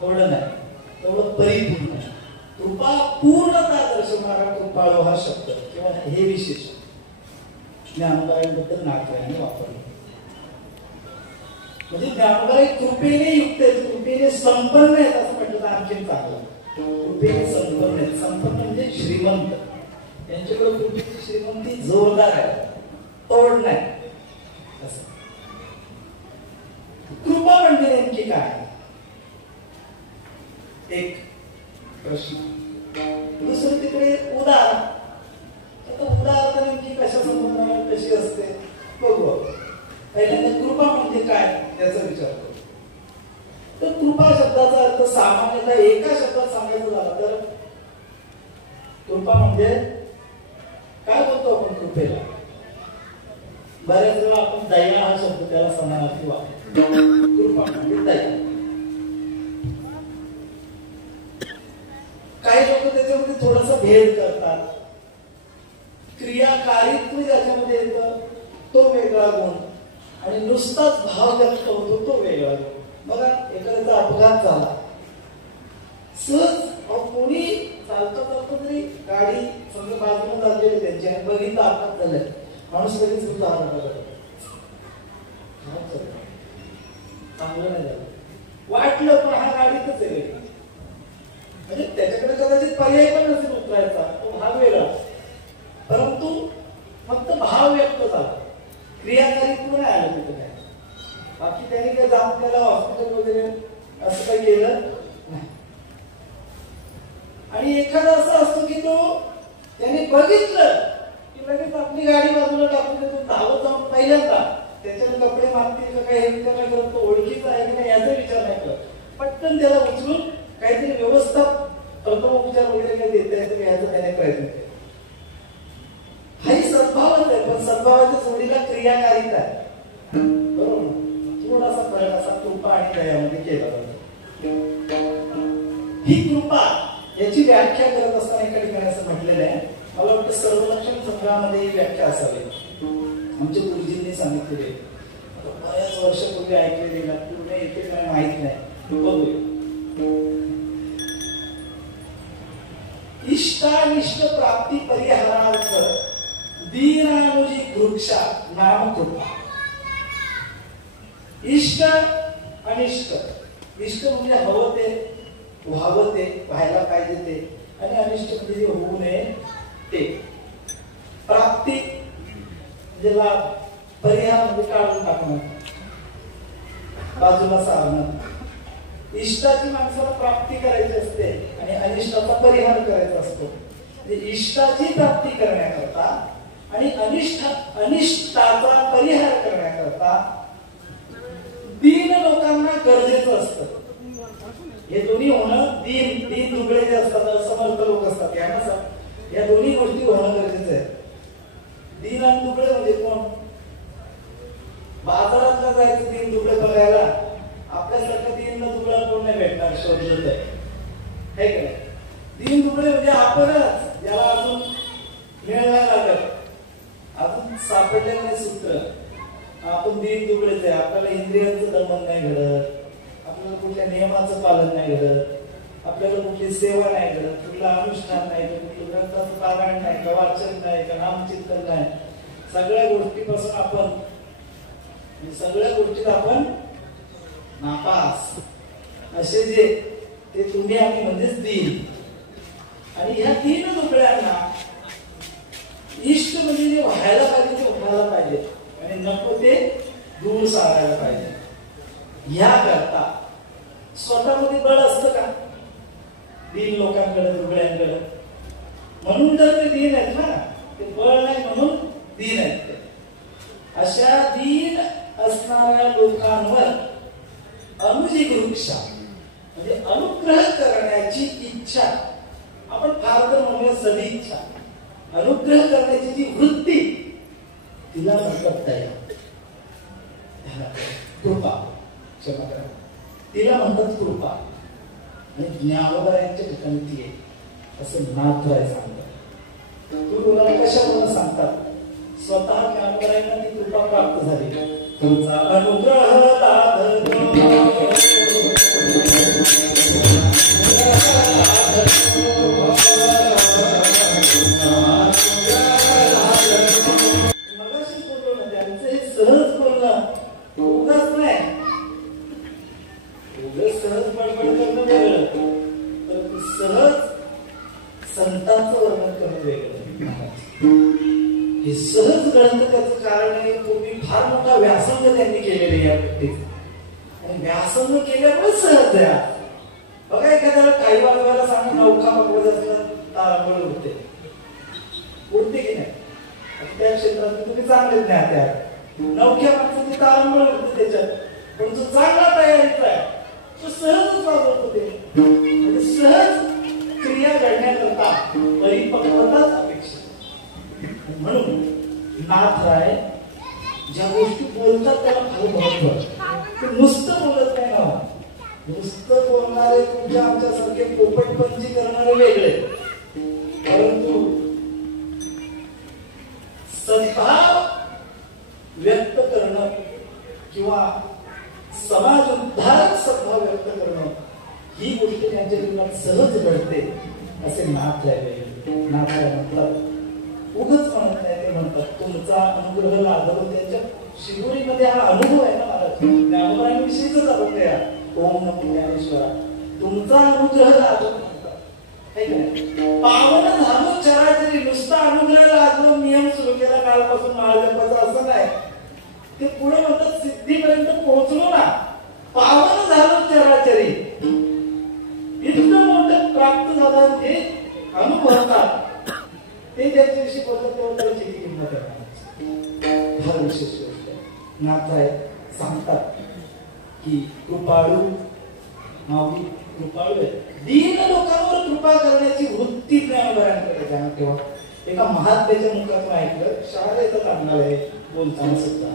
थोडं नाही, तेवढं परिपूर्ण. कृपा पूर्णता दर्शवणारा कृपाळू हा शब्द किंवा हे विशेष ज्ञानोबरायांबद्दल नाथरायांनी वापरले. म्हणजे ज्ञानोबा कृपेने युक्त आहेत, कृपेने संपन्न आहेत असं म्हटलं तर आणखी चांगलं. कृपेने संपन्न आहेत, संपन्न म्हणजे श्रीमंत. यांच्याकडे कृपेची श्रीमंती जोरदार आहे, तोड नाही. कृपा म्हणजे नेमकी काय? एक प्रश्न. दुसरं तिकडे उदार. आता उदार नेमकी कशा संबंधाने कशी असते बघू. पहिल्यांदा कृपा म्हणजे काय त्याचा विचार करू. तर कृपा शब्दाचा अर्थ सामान्यतः एका शब्दात सांगायचं झाला तर कृपा म्हणजे काय बोलतो आपण कृपेला? बऱ्याच वेळा आपण दया हा शब्द त्याला समानार्थी वापरतो. कृपा म्हणजे दया. काही लोक त्याच्यामध्ये थोडासा भेद करतात. क्रियाकारित्व ज्याच्यामध्ये येतं तो वेगळा गुण आणि नुसताच भाव व्यक्त होतो तो वेगळा गुण. बघा एखाद्याचा अपघात झाला, सहज कोणी चालता चालता तरी गाडी समजा बाजूला चाललेली त्यांची आणि बघितलं अपघात झालाय, माणूस लगेच सुद्धा चांगलं नाही झालं वाटलं, पण हा गाडीतच आहे. म्हणजे त्याच्याकडे कदाचित पर्याय पण नसेल उतरायचा, तो भाग वेगळा. परंतु फक्त भाव व्यक्त झाला, क्रियाकारित्व नाही आलं तिथं काय. बाकी त्यांनी काय जाऊन त्याला हॉस्पिटल वगैरे असं काही केलं नाही. आणि एखादा असा असतो की तो त्याने बघितलं की लगेच आपली गाडी बाजूला टाकून देतो, धावत जाऊन पहिल्यांदा त्याच्याने कपडे मागतील का काय हे विचार नाही करत, तो ओळखीचा आहे की नाही याचा विचार नाही करत, पटकन त्याला उचलून काहीतरी व्यवस्था प्रथमोपचार वगैरे काही देता येतो याचा त्याने प्रयत्न केला. हाही सद्भावच आहे, पण सद्भावाच्या जोडीला क्रियाकारिता आहे. बरोबर, थोडासा फरक असा कृपा आणि दयामध्ये केला जातो. ही कृपा याची व्याख्या करत असताना एका ठिकाणी असं म्हटलेलं आहे, मला वाटतं सर्वलक्षण संग्रहामध्ये ही व्याख्या असावी. आमच्या गुरुजींनी सांगितलेले, बऱ्याच वर्षापूर्वी ऐकलेले, पूर्ण येते काय माहित नाही, बघूया. इष्टानिष्ट प्राप्ती परिहारार्थ दीनानुजी वृक्षा नाम कृपा. इष्ट अनिष्ट, इष्ट म्हणजे हवं ते, व्हावं ते, व्हायला पाहिजे ते, आणि अनिष्ट म्हणजे जे होऊ नये ते. प्राप्ती म्हणजे लाभ, परिहार म्हणजे काढून टाकणं, बाजूला सारणं. इष्टाची माणसाला प्राप्ती करायची असते आणि अनिष्टाचा परिहार करायचा असतो. म्हणजे इष्टाची प्राप्ती करण्याकरता आणि अनिष्टाचा परिहार करण्याकरता दीन लोकांना गरजेचं असतं. हे दोन्ही होणं, दीन दुबळे जे असतात, असमर्थ लोक असतात, यांना या दोन्ही गोष्टी होणं गरजेचं आहे. दीन आणि दुबळे म्हणजे कोण? बाजारातला जायचं दीन दुबळे बघायला, आपल्यासारखं दीन दुबळा कोण नाही भेटणार, शोधत आहे का? दीन दुबळे म्हणजे आपणच, ज्याला अजून मिळ नाही लागत, अजून सापडले नाही सूत्र, आपण दीन दुबळेच आहे. आपल्याला इंद्रियांचं दमन नाही घडत, आपल्याला कुठल्या नियमाचं पालन नाही घडत, आपल्याला कुठली सेवा नाही घडत, कुठला अनुष्ठान नाही, कुठलं ग्रंथाचं पारायण नाही, का वाचन नाही, का नामचिंतन नाही. सगळ्या गोष्टीपासून आपण, सगळ्या गोष्टीत आपण नापास असे जे ते तुम्ही आम्ही म्हणजेच दीन. आणि ह्या दीन दुबळ्यांना इष्ट म्हणजे जे व्हायला पाहिजे ते व्हायला पाहिजे आणि नको ते दूर सारायला पाहिजे. ह्या करता स्वतःमध्ये बळ असतं का दीन लोकांकडे, दुबळ्यांकडे? म्हणून तर ते दीन आहेत ना, ते बळ नाही म्हणून दीन आहेत ते. अशा दीन असणाऱ्या लोकांवर अनुजी वृक्षा म्हणजे अनुग्रह करण्याची इच्छा, आपण फार तर म्हणूया सदिच्छा, अनुग्रह करण्याची जी वृत्ती तिला म्हणतात दया, कृपा, क्षमा करा, तिला म्हणतात कृपा. आणि ज्ञानोबा यांच्या ठिकाणी ती आहे असं नाथराय सांगतात. तुला कशामुळे सांगतात? स्वतः ज्ञानोबा ती कृपा प्राप्त झाली. तुमचा अनुग्रह मगाशी बोललो ना, त्यांचं हे सहज बोलणं उगाच नाही, इथपर्यंत त्याचं कारण आहे, पूर्वी फार मोठा व्यासंग त्यांनी केलेले या गोष्टीचा, आणि व्यासंग केल्यामुळे सहज आहे. बघा एखाद्याला काही वाजवायला सांगून नौका बघवत असलं तारांबळ उडते की नाही? त्या क्षेत्रात तुम्ही चांगले ज्ञात आहे, नवख्या माणसाची तारांबळ उडते त्याच्यात, पण जो चांगला तयारीचा आहे तो सहजच वाजवतो. ते म्हणजे सहज क्रिया घडण्याकरता परिपक्वताच अपेक्षित. म्हणून नाथराय ज्या गोष्टी बोलतात त्याला फार महत्व. ते नुसतं बोलत नाही ना, नुसतं बोलणारे तुमच्या आमच्यासारखे पोपटपंची करणारे वेगळे, परंतु सद्भाव व्यक्त करणं किंवा समाज उद्धारक सद्भाव व्यक्त करणं ही गोष्ट त्यांच्या जीवनात सहज घडते असे नाथराय म्हणतात. उगच म्हणत नाही, ते म्हणतात तुमचा अनुग्रह लाभलो. त्यांच्या शिवोरीमध्ये हा अनुभव आहे ना मला, ज्ञानोबांविषयीच आपण त्या ओम नमो ज्ञानेश्वरा, तुमचा अनुग्रह लाभलो म्हणतात. पावन झालो चराचरी, नुसता अनुग्रह लाभलो नियम सुरू केला कालपासून महाजपाचा असं नाही. ते पुढे म्हणतात सिद्धीपर्यंत पोहोचलो ना, पावन झालो चराचरी, इतकं मोठं प्राप्त झालं हे अनुभवतात. ते त्याच्याविषयी बोलतात तेव्हा त्याची किंमत आहे. फार विशेष गोष्ट नाथराय सांगतात की कृपाळू माऊली कृपाळू आहे, दीन लोकांवर कृपा करण्याची वृत्ती ज्ञानोबांकडे जाणं. तेव्हा एका महात्म्याच्या मुखातून ऐकलं, शाळेतच आणणार आहे बोलताना सुद्धा.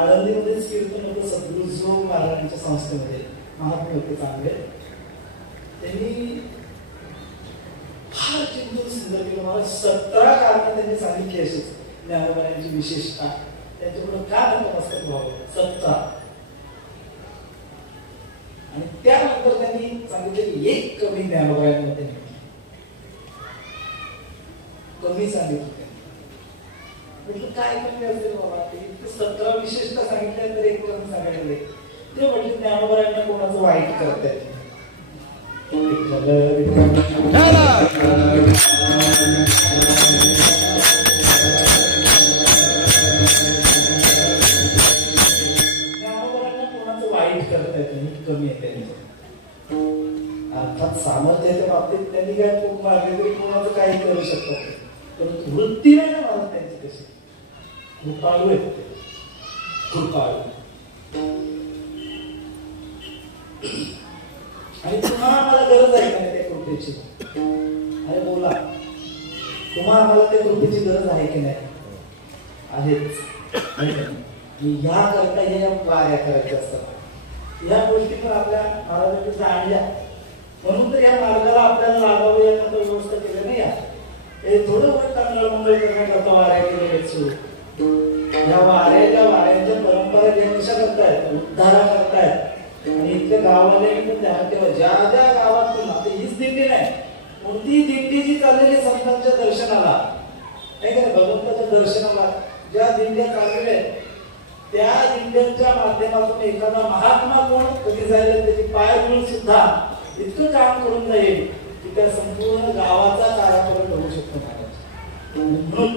आळंदीमध्येच कीर्तन होतं सद्गुरू जो महाराजांच्या संस्थेमध्ये, महात्मे होते चांगले. त्यांनी फार चिंतून सुंदर केलं. मला 17 कारणं त्यांनी सांगितली अशी ज्ञानोबांची विशेषता, त्यांच्याकडून काय नतमस्तक व्हावं 17. आणि त्यानंतर त्यांनी सांगितले की एक कमी ज्ञानोबांमध्ये कमी सांगितलं. म्हटलं काय कमी असेल बाबा, ते 17 विशेषता सांगितल्या तर एक कमी सांगायला. ते म्हटले ज्ञानोबांना कोणाचं वाईट करतायत. कोणाचं वाईट करतायत कमी आहे त्यांचं. अर्थात सामर्थ्याच्या बाबतीत त्यांनी काय पोक मारले तरी कोणाचं काही करू शकतात, परंतु वृत्ती नाही ना मारत त्यांची कशी. कृपाळू आहेत ते, कृपाळू. आणि तुम्हाला आम्हाला गरज आहे का त्या कृपेची? अरे बोला, तुम्हाला आम्हाला त्या कृपेची गरज आहे की नाही? आहेच. ह्या करता या वाऱ्या करायच्या असतात. या गोष्टी पण आपल्या महाराजांनी जाणल्या, म्हणून तर या मार्गाला आपल्याला लागावं याकरता व्यवस्था केली नाही. हे थोडं वर चांगलं मंगळ करण्याकरता वाऱ्या केलेल्या सुरू. या वाऱ्यांच्या परंपरा कशा करतायत, उद्धारा करतायत. आणि इथल्या गावाला पण ध्यान ठेवा, ज्या ज्या गावात तुम्हाला हीच दिंडी नाही, कोणतीही दिंडी जी चाललेली संतांच्या दर्शनाला, नाही का भगवंताच्या दर्शनाला ज्या दिंड्या चाललेल्या आहेत, त्या दिंड्यांच्या माध्यमातून एखादा महात्मा कोण कधी जायला त्याची पाय धुवून सुद्धा इतकं काम करून जाईल की त्या संपूर्ण गावाचा कायापालट होऊ शकतो महाराज. म्हणून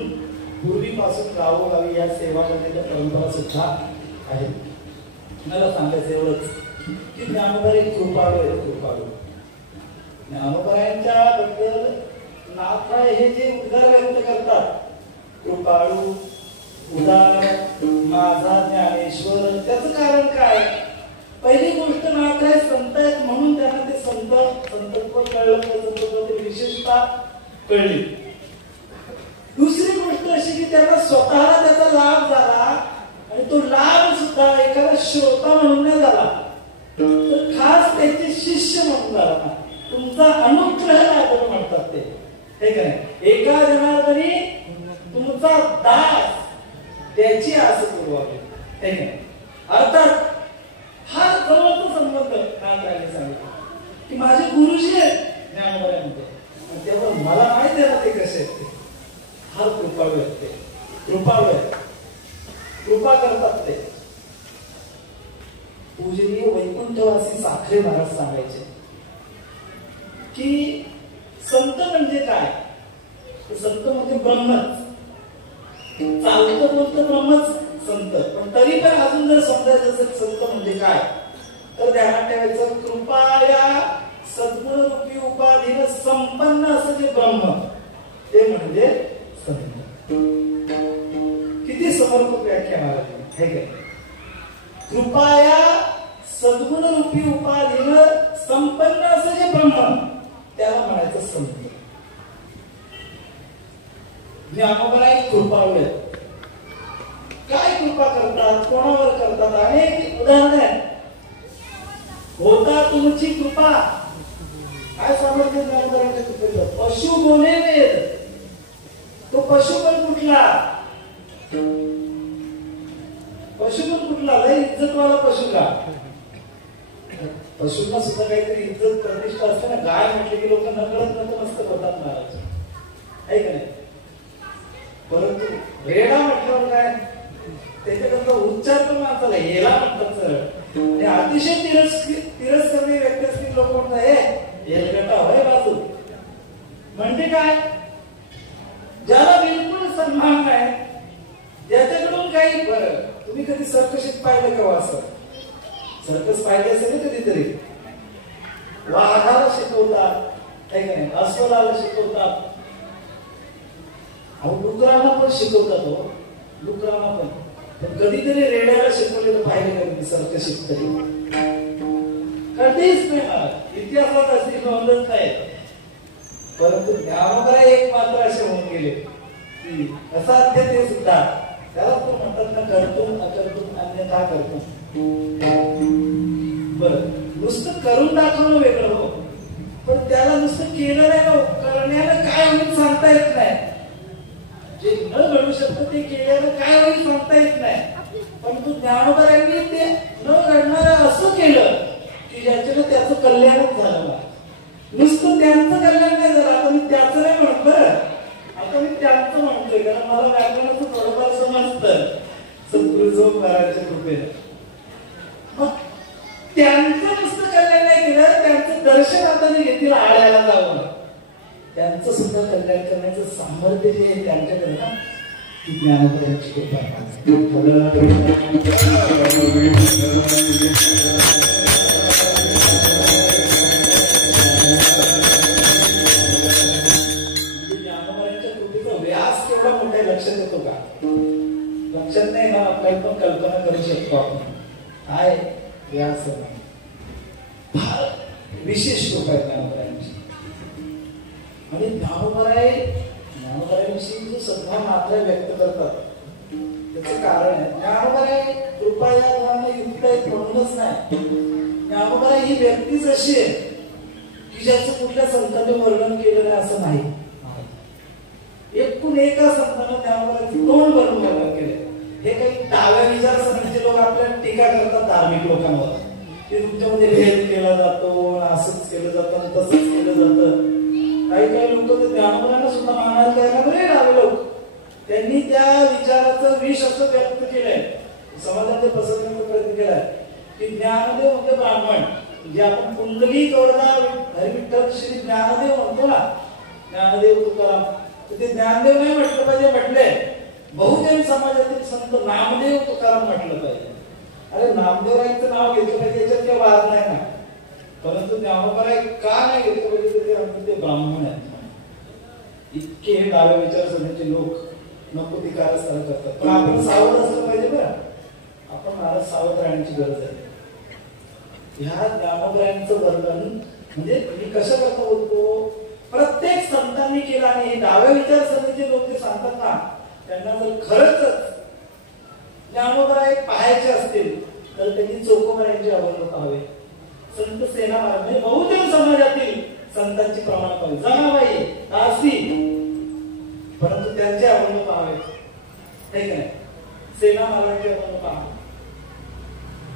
पूर्वीपासून गावोगावी या सेवा करण्याच्या परंपरा सुद्धा आहे. मला सांगायचं एवढंच की ज्ञानोबा एक कृपाळू आहे. कृपाळू ज्ञानोबांच्या बद्दल नाथराय हे जे उद्गार व्यक्त करतात, कृपाळू, उदार, माझा ज्ञानेश्वर, त्याचं कारण काय? पहिली गोष्ट नाथराय संत आहेत म्हणून त्यांना ते संतत्व कळलं, संतत्वाची विशेषता कळली. दुसरी गोष्ट अशी की त्यांना स्वतःला त्याचा लाभ झाला, आणि तो लाभ सुद्धा एखादा श्रोता म्हणून नाही झाला, तर खास त्याचे शिष्य म्हणून झाला. तुमचा अनुग्रह लाभ म्हणतात ते, हे काय एका जनार्दनी तुमचा दास त्याची आस पुरवावी. हे काय अर्थात हा जवळचा संबंध नाथरायने सांगितला की माझे गुरुजी आहेत ज्ञानोबांमध्ये, आणि तेव्हा मला माहिती आहे ना ते कसे आहेत. ते फार कृपाळू आहेत, ते कृपाळू आहेत, कृपा करतात ते. पूजनीय वैकुंठवासी साखरे महाराज सांगायचे की संत म्हणजे काय? संत म्हणजे ब्रह्मच. चालतं बोलतं ब्रह्मच संत. पण तरी पण अजून जर समजायचं असेल संत म्हणजे काय, तर ध्यानात ठेवायचं, कृपाया सद्गुण रूपी उपाधीनं संपन्न असं जे ब्रह्म ते म्हणजे संत. किती समर्पक व्याख्या महाराज हे काय. कृपाया सद्गुण रूपी उपाधीनं संपन्न असं जे ब्रह्म त्याला म्हणायचं संत. ज्ञानोबा एक कृपाळू आहेत. काय कृपा करतात, कोणावर करतात, अनेक उदाहरण आहेत. होता तुमची कृपा, काय सामर्थ्य ज्ञानोबाच्या कृपेचं. पशु बोले वेद, तो पशु पण कुठला, पशु पण कुठला, लय इज्जतवाला पशु का. पशुंना सुद्धा काहीतरी इज्जत प्रतिष्ठा असते ना. गाय म्हटले की लोक नकळत नतमस्तक होतात महाराज, आहे का नाही. परंतु रेडा म्हटल्यावर काय, त्याच्याकरता उच्चार पण माणसाला हेला म्हणतात सरळ. आणि अतिशय तिरस्करणी व्यक्ती असतील लोक म्हणतात हे हेलगटा होय बाजू. म्हणजे काय, ज्याला बिलकुल सन्मान नाही, ज्याच्याकडून काही. बरं तुम्ही कधी सर्कशीत पाहिलं का असं, सर्कस पाहिजे असेल ना कधीतरी. वाघाला शिकवतात, आहे का नाही, अस्वलाला शिकवतात, अहो डुकरांना पण शिकवतात. हो डुकरांना पण. पण कधीतरी रेड्याला शिकवले तर पाहिजे का तुम्ही सर्कशीत तरी, कधीच नाही. इतिहासात अशी नोंदच नाही. परंतु ज्ञानोबा एक मात्र असे होऊन गेले की असाध्य ते सुद्धा, त्याला पण म्हणतात ना कर्तुम अकर्तुम अन्यथा कर्तुम. बरं नुसतं करून दाखवणं वेगळं हो, पण त्याला नुसतं केलं नाही ना, करण्याला काय होईल सांगता येत नाही. जे न घडू शकतं ते केल्यानं काय होईल सांगता येत नाही. पण तू ज्ञानोबांनी ते न घडणारं असं केलं की ज्याच्यानं त्याचं कल्याणच झालं. नुसतं त्यांचं कल्याण नाही झालं. आता मी त्याचं नाही म्हणत, बरं आता मी त्यांचं म्हणतोय, कारण मला व्याकरणाचं थोडंफार समजतं सद्गुरू महाराजांच्या कृपेनं. मग त्यांचं नुसतं कल्याण नाही केलं, त्यांचं दर्शन आता मी घेतील आळ्याला जावं, त्यांचं सुद्धा कल्याण करण्याचं सामर्थ्य जे आहे त्यांच्याकडे ना, ती ज्ञानोबांची कृपा. ज्ञानोबांच्या कृपेचा व्यास केवढा मोठा आहे लक्षात येतो का. लक्षात नाही ना, आपल्याला पण कल्पना करू शकतो आपण काय व्यास फार विशेष कृपा आहे ज्ञानोबांची. आणि ज्ञानोबाविषयी जो सद्भाव मात्र व्यक्त करतात त्याचं कारण आहे, ज्ञानोबा कृपा या गुणांना युक्त आहेत म्हणूनच नाही. ज्ञानोबा ही व्यक्तीच अशी आहे की ज्याचं कुठल्या संतांनी वर्णन केलं नाही असं नाही. एकूण एका संतांना ज्ञानोबाचं दोन वर्णन केले. हे काही डाव्या विचारसरणीचे लोक आपल्याला टीका करतात धार्मिक लोकांवर, की तुमच्यामध्ये भेद केला जातो, असंच केलं जातं, तसंच केलं जातं. काही काही लोक तर ज्ञानोबांना सुद्धा मानायला तयार नाही डावे लोक. त्यांनी त्या विचाराचं विष असं व्यक्त केलंय, समाजामध्ये पसरवण्याचा प्रयत्न केलाय की ज्ञानदेव म्हणजे ब्राह्मण, जे आपण कुंडली गौरदार हरिविठ्ठल श्री ज्ञानदेव म्हणतो ना, ज्ञानदेव तुकाराम, तर ते ज्ञानदेव नाही म्हटलं पाहिजे, म्हटले बहुजन समाजातील संत नामदेव तुकाराम म्हटलं पाहिजे. अरे नामदेवरायांचं नाव घेतलं पाहिजे, याच्यात काही वाद नाही ना. परंतु ज्ञानोबाई का नाही घेतलं पाहिजे, ते ब्राह्मण आहेत. इतके हे डाव्या विचारसरणीचे लोक नको ती कारस्थान करतात. पण आपण सावध असलं पाहिजे बरं. आपण महाराज सावध राहण्याची गरज आहे. ह्या ज्ञानोबाईंचं वर्णन म्हणजे मी कशा करता बोलतो, प्रत्येक संतांनी केलं. आणि हे डाव्या विचारसरणीचे लोक जे सांगतात ना, त्यांना जर खरंच ज्ञानोबाई पाहायचे असतील तर त्यांनी चोखोबाईंचे अवलंब पाहावे. संत सेना महाराज म्हणजे बहुजन समाजातील संतांची प्रमाण पाहावे. जमाबाई, दासी, परंतु त्यांचे अवलंब पाहावे, नाही काय. सेना महाराजांचे अवलंब पाहावे.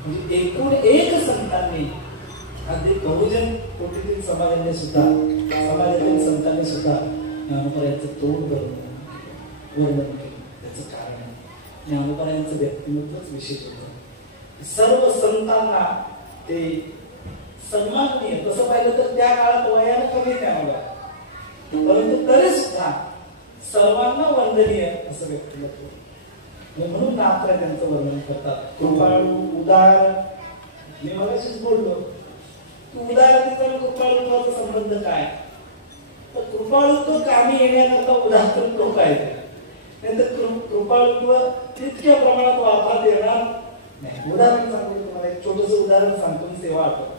म्हणजे एकूण एक संतांनी अगदी बहुजन कोटीतील समाजाने सुद्धा, समाजातील संतांनी सुद्धा ज्ञानोबाईंचं तोंड वर्णन केलं. त्याचं कारण आहे ज्ञानोबाईंचं व्यक्तिमत्वच विशेष होतं. सर्व संतांना ते सन्माननीय. तसं पाहिलं तर त्या काळात वयानं कमी ज्ञानोबा, परंतु तरी सुद्धा सर्वांना वंदनीय असं व्यक्तिमत्व. म्हणून नाथराय त्यांचं वर्णन करतात. कृपाळू, उदार. मी मगाशीच बोललो की उदारतेचा आणि कृपाळुत्वाचा संबंध काय. तर कृपाळुत्व कामी येण्याकरता उदाहरण काय, नाहीतर कृपाळुत्व तितक्या प्रमाणात वापरात येणार नाही. उदाहरण सांगतो तुम्हाला, एक छोटस उदाहरण सांगतो. सेवा आठवत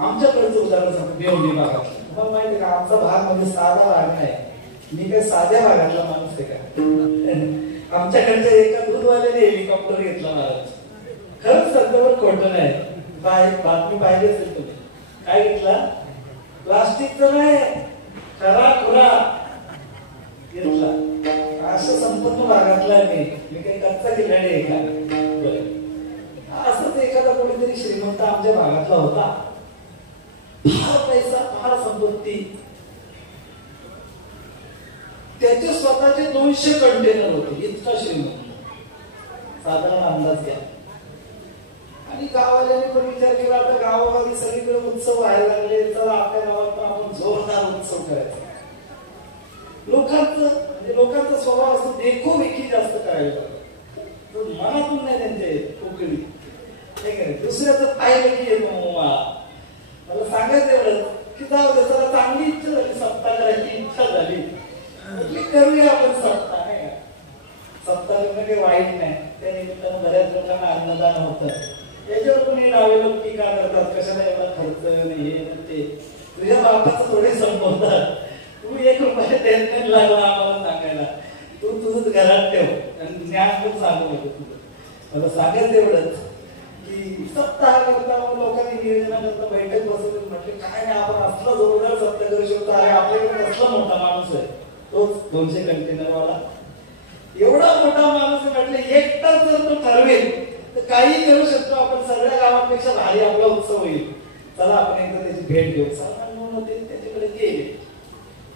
आमच्याकडचं उदाहरण सांगतो. बेवडी भागात तुम्हाला माहिती का, आमचा भाग म्हणजे साधा भाग नाही. मी काही साध्या भागातला माणूस आहे का. आमच्याकडच्या एका दूधवाल्याने हेलिकॉप्टर घेतला महाराज. खरंच सध्यावर खोटं नाही. बातमी पाहिली असेल तुम्ही. काय घेतला? प्लास्टिकचं नाही, खरा खुरा घेतला. असं संपन्न भागातला मी काही कच्चा खिलाडी आहे का. असंच एखादा कोणीतरी श्रीमंत आमच्या भागातला होता. फार पैसा, फार संपत्ती. त्याचे स्वतःचे 200 कंटेनर होते. इतका श्रीमंत. साधारण अंदाज घ्या. आणि गाववाल्याने पण विचार केला, आपल्या गावामध्ये सगळीकडे उत्सव व्हायला लागले, चला आपल्या गावात पण आपण जोरदार उत्सव करायचा. लोकांचा स्वभाव असतो देखोदेखी जास्त करायला. मनातून नाही त्यांचे कोकणी. दुसऱ्याचं पाहिलं की येतो मला सांगायचं एवढं की जाऊ दे, चला चांगली इच्छा झाली, सप्ताह करायची इच्छा झाली, करूया आपण सप्ताह. नाही का, सप्ताह करणं काही वाईट नाही. त्या निमित्तानं बऱ्याच लोकांना अन्नदान होतं. त्याच्यावर पण हे नावे लोक टीका करतात, कशाला एवढा खर्च नाही हे ते. तुझ्या बापाचं थोडे संपवतात. तू 1 रुपया देत नाही लागला आम्हाला सांगायला. तू तुझं घरात ठेव आणि ज्ञान पण सांगू नको तुझं. मला सांगायचं एवढंच की सप्ताह करता लोकांनी नियोजनाकरता बैठक बसवली. म्हटले काय नाही, आपण असला जोरदार सप्ताह करू शकतो. अरे आपल्याकडे कसला मोठा माणूस आहे, तोच 200 कंटेनर वाला. एवढा मोठा माणूस म्हटले एकटाच जर तो ठरवेल तर काही करू शकतो आपण. सगळ्या गावांपेक्षा भारी आपला उत्सव होईल. चला आपण एकदा त्याची भेट घेऊ. म्हणून ते त्याच्याकडे गेले.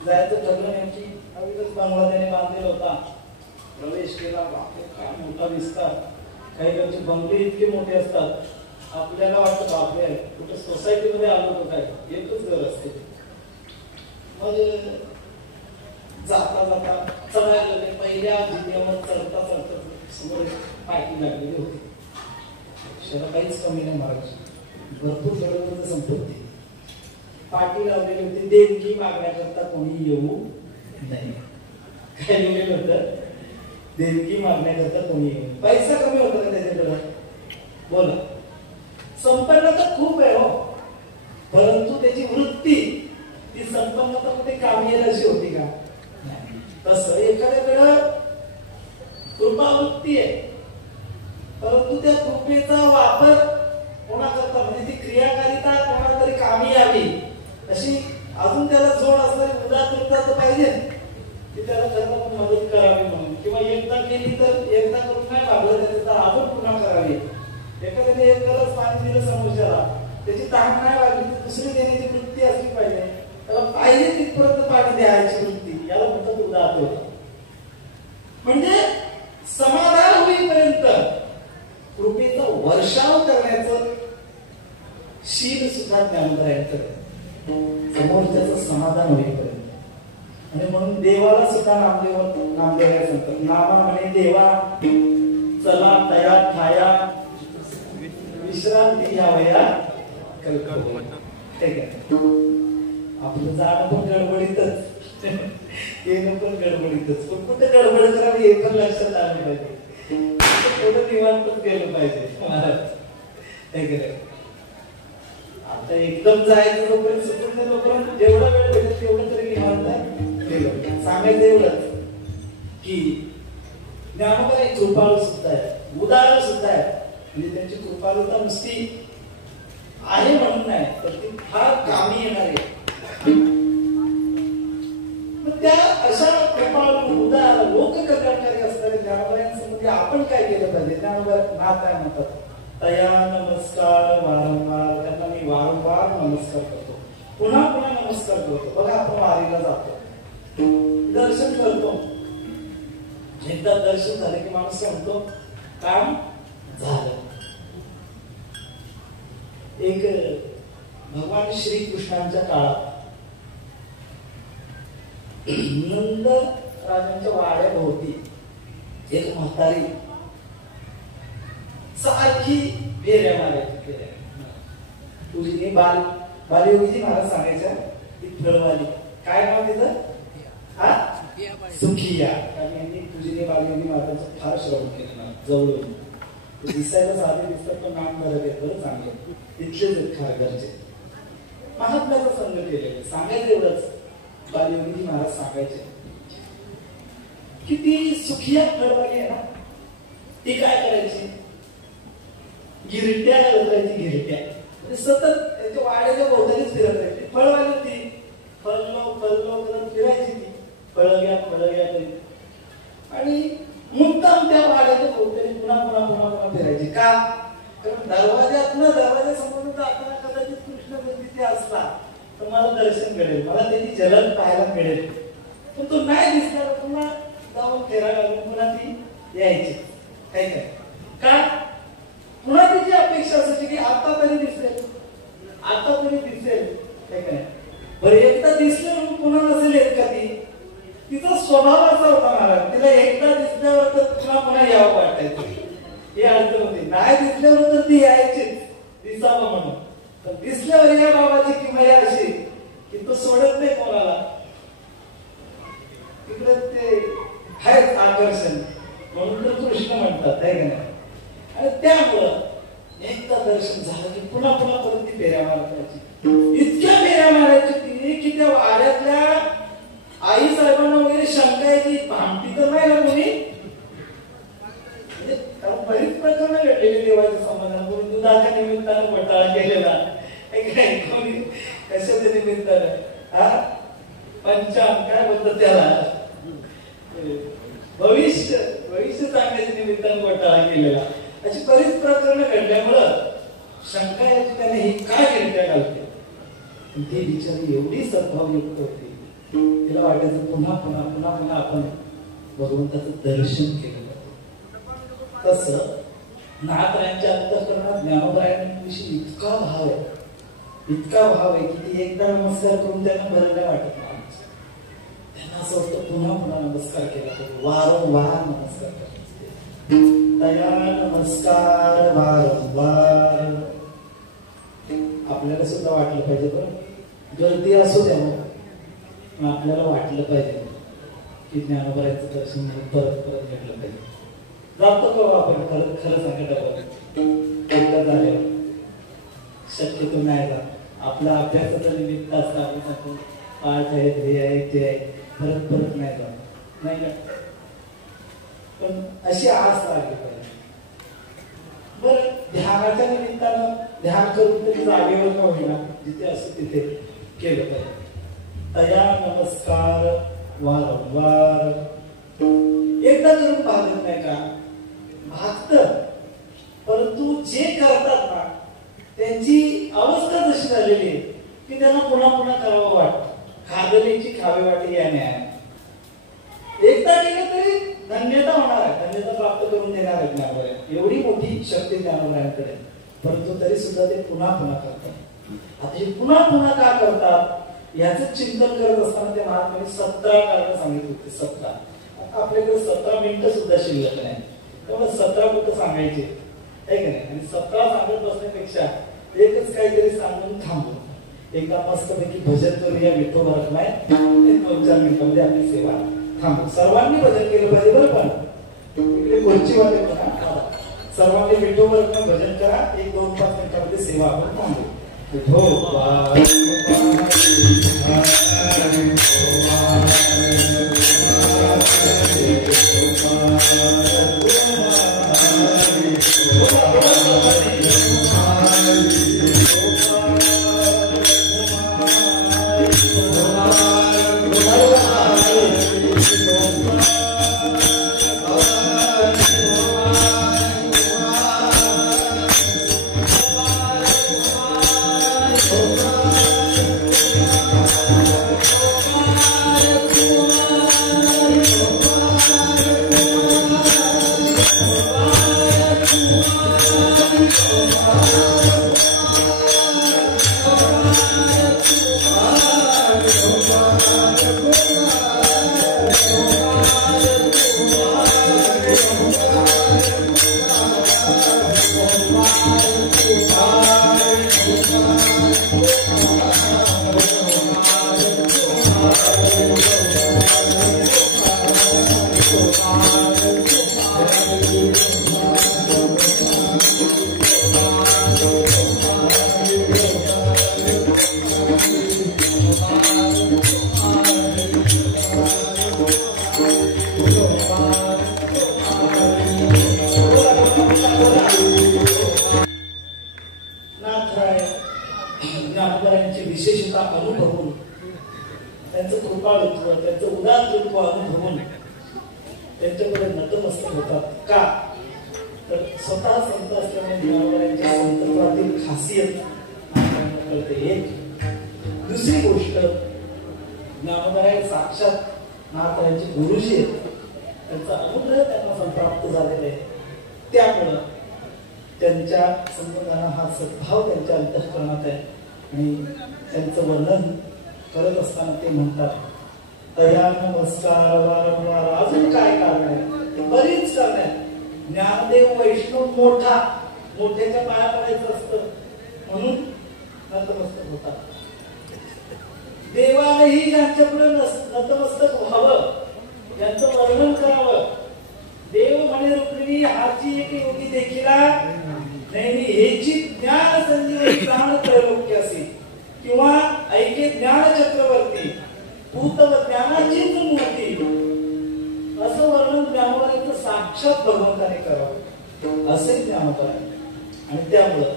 जायचं ठरलं नेमकी. नवीनच बंगला त्याने बांधलेला होता. प्रवेश केला. बापरे काय मोठा विस्तार. काही लोकांचे बंगले इतके मोठे असतात, आपल्याला वाटतं बापरे कुठे सोसायटीमध्ये आलो होतो काय, एकच घर असते. मग जाता जाता चढायला लागले. पहिल्या जिल्ह्यावर चढता चढता समोर पाठी लागलेली होती. अक्षरा काहीच कमी नाही महाराज. भरपूर गडबड संपत्ती. पाठी लावलेली होती, देणगी मागण्याकरता कोणी येऊ नाही. काय लिहिलेलं होतं? देणगी मागण्याकरता कोणी येऊ. पैसा कमी होता का त्याच्याकडे? बोला. संपन्नता खूप आहे हो, परंतु त्याची वृत्ती ती संपन्नता कुठे कामी येईल अशी होती का? तसं एखाद्याकडे कृपावृत्ती आहे, परंतु त्या कृपेचा वापर कोणाकरता म्हणजे ती क्रियाकारिता कोणाला तरी कामी यावी अशी अजून त्याला जोड असणारी उदारता तर पाहिजे की त्याला त्यांना पण मदत करावी म्हणून. किंवा एकदा केली तर एकदा करून नाही लागलं त्याचं तर अजून पुन्हा करावी. एखाद्याने एक गरज पाणी दिलं समोरच्याला, त्याची तहान नाही लागली तर दुसरी देण्याची वृत्ती असली पाहिजे. त्याला पाहिजे तिथपर्यंत पाणी द्यायची वृत्ती, याला म्हणतात उदारता. म्हणजे समाधान होईपर्यंत कृपेचा वर्षाव करण्याचं शील सुद्धा ज्ञानोदरायांचं. समोरच्याचं समाधान होईपर्यंत. आणि म्हणून देवाला सुद्धा नामदेव सांगतात. नामा म्हणे देवा चला तया ठाया विश्रांती घ्यावया कल्पना. ठीक आहे, आपलं जाणं पण गडबडीतच, येणं पण गडबडीतच. पण कुठे गडबड करावी हे पण लक्षात आलं पाहिजे. थोडं निवांतच गेलं पाहिजे महाराज. आता एकदम जायचं लोकांनी सुटून लोकांना जेवढा वेळ भेटेल तेवढं तरी निवांत गेलं. सांगायचं एवढंच की ज्ञानोबा एक कृपाळू सुद्धा आहे, उदार सुद्धा आहे. म्हणजे त्यांची कृपाळूता नुसती आहे म्हणून नाही, तर ती फार कामी येणार आहे. त्या अशा कृपाळू उदार लोककल्याणकारी असणारे ज्ञानोबायांसमोर आपण काय केलं पाहिजे? ज्ञानोबा नाथ काय म्हणतात? तया नमस्कार वारंवार. त्यांना मी वारंवार नमस्कार करतो, पुन्हा पुन्हा नमस्कार करतो. बघा आपण वारीला जातो, दर्शन करतो. एकदा दर्शन झालं की माणूस म्हणतो काम झालं. एक भगवान श्रीकृष्णांच्या काळात नंद राजांच्या वाड्याभोवती एक म्हातारी सारखी फेऱ्या मारायची. फेऱ्या तुझी बालयोगीजी महाराज सांगायच्या ती फळवाली. काय नाव तिथं? सुखिया. आणि यांनी तुझी बालयोगी महाराजांचं फार श्रवण केलं जवळून. दिसायला साधे दिसतात पण नाम करत येत बरं चांगले. तिथलेच खार घरचे महात्म्याचा संघ केलेले. सांगायचं एवढंच बालयोगीजी महाराज सांगायचे की ती सुखिया फळवाली आहे ना, ती काय करायची? गिरट्या करायची. गिरट्या म्हणजे सतत त्याच्या वाड्याच्या भोवतालीच फिरत राहायची. फळवाली ती फळलो करत फिरायची. ती फळ घ्या करीत आणि मुद्दाम त्या वाड्याच्या भोवताली पुन्हा फिरायची. का? कारण दरवाजासमोर जाताना कदाचित कृष्ण तिथे असला तर मला दर्शन मिळेल, मला त्याची झलक पाहायला मिळेल. पण तो नाही दिसला तर पुन्हा जाऊन फेरा घालून पुन्हा ती यायची. काय काय का? पुन्हा तिची अपेक्षा असायची की आता तरी दिसेल. काय काय बरं एकदा दिसले म्हणून पुन्हा नसेल येत का ती? तिचा स्वभाव असा होता महाराज, तिला एकदा दिसल्यावर तर पुन्हा यावं वाटायचं. ही अडचण होती. नाही दिसल्यावर तर ती यायचीच दिसावं म्हणून. पण दिसल्यावर या बाबाची किमया अशी की तो सोडत नाही कोणाला. तिकडे ते आहेच आकर्षण म्हणून तर कृष्ण म्हणतात आहे का नाही. आणि त्यामुळं एकदा दर्शन झालं की पुन्हा परत ती फेऱ्या मारायची. इतक्या फेऱ्या मारायची ती की त्या वाड्यातल्या आई साहेबांना वगैरे शंका यायची, भामटी तर नाही ना कोणी. कारण बरीच प्रकरणं घडलेली देवाच्या संबंधात. दुधाच्या निमित्तानं घोटाळा केलेला कोणी कशाच्या निमित्तानं पंचांग काय बोलतात त्याला, भविष्य सांगण्याच्या निमित्तानं घोटाळा केलेला. अशी बरीच प्रकरणं घडल्यामुळं शंका यायची त्याने ही काय गिरट्या घालते. ती बिचारी एवढी सद्भावयुक्त होती, तिला वाटायचं पुन्हा आपण भगवंताचं दर्शन केलं. तसं नाथरायांच्या अंतःकरणात ज्ञानोबायांविषयी इतका भाव आहे की ती एकदा नमस्कार करून त्यांना बरं नाही वाटत नाही. त्यांना असं वाटतं पुन्हा नमस्कार केला पाहिजे, वारंवार नमस्कार करायचे. दया नमस्कार वारंवार. आपल्याला सुद्धा वाटलं पाहिजे. बरं गर्दी असू द्या मग आपल्याला वाटलं पाहिजे की ज्ञानोबाचं दर्शन परत घेतलं पाहिजे. जातो का आपण खरं सांगायला झाले शक्यतो नाही जात. आपला अभ्यासाचं निमित्त असतं, आपण पाठ आहे हे आहे ते आहे, परत नाही जात नाही का. पण अशी आस लागली पाहिजे. बरं ध्यानाच्या निमित्तानं ध्यान करून तरी जागेवर न होईना जिथे असं तिथे केलं पाहिजे. दया नमस्कार वारंवार एकदा करून भागत नाही का? भागत. परंतु जे करतात ना त्यांची अवस्था जशी झालेली आहे की त्यांना पुन्हा करावं वाटतं. खादलीची खावे वाटे या न्याय. एकदा केलं तरी धन्यता होणार आहे, धन्यता प्राप्त करून देणार आहे ज्ञानोबा. एवढी मोठी शक्ती ज्ञानोबांकडे. परंतु तरी सुद्धा ते पुन्हा करतात. आता हे पुन्हा का करतात याचं चिंतन करत असताना त्या महात्म्यांनी 17 कारण सांगितली होती. 17. आता आपल्याकडे 17 मिनिटं सुद्धा शिल्लक नाही, त्यामुळे 17 कुठं सांगायचे आहे का नाही. आणि 17 सांगत बसण्यापेक्षा एकच काहीतरी सांगून थांबू. एकदा मस्तपैकी भजन करूया. विठोबा नाही 2-4 मिनिटांमध्ये आपली सेवा थांबू. सर्वांनी भजन केलं पाहिजे बरं. पण इकडे कोणची वाटे बघा, सर्वांनी विठोबा भजन करा. 1-2-5 मिनिटांमध्ये सेवा आपण थांबू. विशेषता अनुभवून, त्यांचं कृपाळुत्व, त्यांचं उदारत्व अनुभवून त्यांच्याकडे नतमस्तक होतात. का तर स्वतः संत असल्यामुळे ज्ञानोबांच्या संतत्वातील खासियत कळते. एक दुसरी गोष्ट, ज्ञानोबा साक्षात महाराजांचे गुरुजी आहेत, त्यांचा अनुग्रह त्यांना संप्राप्त झालेला आहे. त्यामुळं त्यांच्या संबंधांना हा सद्भाव त्यांच्या अंतःकरणात आहे. आणि त्यांचं वर्णन करत असताना ते म्हणतात, तया नमस्कार वारंवार. अजून काय कारण आहे? बरीच कारण आहे. ज्ञानदेव वैष्णव मोठा, मोठ्याच्या पाया पडायचं असतं म्हणून नतमस्तक होतात. देवानेही ज्यांच्यापुढे नतमस्तक व्हावं, यांचं वर्णन करावं. देव म्हणे रुक्मिणी हाची एक योगी देखीला नाही हेची ज्ञान संजीवनी प्राण त्रैलोक्यासी, किंवा ऐके ज्ञान चक्रवर्ती भूत व ज्ञानाचीच मूर्ती, असं वर्णन ज्ञानोबांचं साक्षात भगवंताने करावं असे ज्ञानोबा. आणि त्यामुळं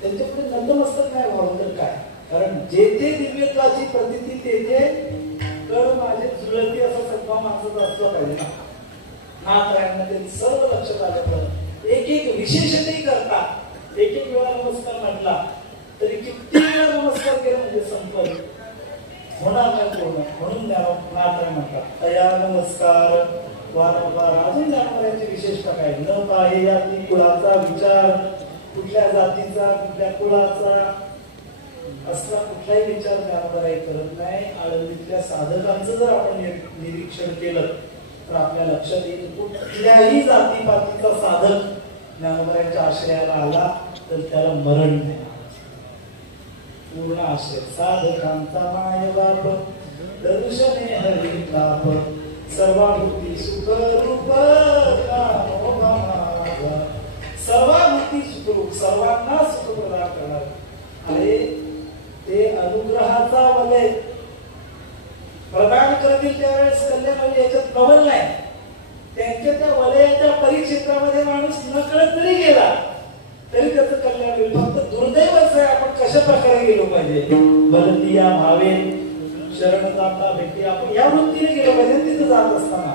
त्यांच्यापुढे नतमस्तक नाही व्हावं तर काय, कारण जेथे दिव्यत्वाची प्रतीती तेथे कर माझे जुळती असा सद्भाव माणसाचा असला पाहिजे ना. नाथरायांमध्ये सर्व लक्षात आलं. एक एक विशेषतही करता, एक एक वेळा नमस्कार म्हटला तरी किती वेळा नमस्कार केला म्हणजे संपल होणार नाही पूर्ण. म्हणून नाथराय म्हणतात, तया नमस्कार वारंवार. अजून ज्ञानोबांची विशेषता काय, न पाहे जाती कुळाचा विचार, कुठल्या जातीचा कुठल्या कुळाचा असला कुठलाही विचार ज्ञानोबा करत नाही. आळंदीतल्या साधकांचं जर आपण निरीक्षण केलं तर आपल्या लक्षात येईल, कुठल्याही जातीपातीचा साधक ज्ञानोबांच्या आश्रयाला आला तर त्याला मरण नाही. पूर्ण आश्रय साधकांचा माय बाप दर्शने हरी लाभ, सर्वाभूती सुख रूप ज्ञानोबा माझा. सर्वाभूती सुखरूप, सर्वांना सुख प्रदान करणार आहे. ते अनुग्रहाचा वलय प्रदान करतील त्यावेळेस कल्याण याच्यात नवल नाही. त्यांच्या त्या वलयाच्या परिक्षेत्रामध्ये माणूस नकळत जरी गेला तरी त्याचं कल्याण होईल. फक्त दुर्दैवच आहे आपण कशा प्रकारे गेलो पाहिजे. बलतिया भावे शरणदाता भेटी, आपण या वृत्तीने गेलो पाहिजे. तिथं जात असताना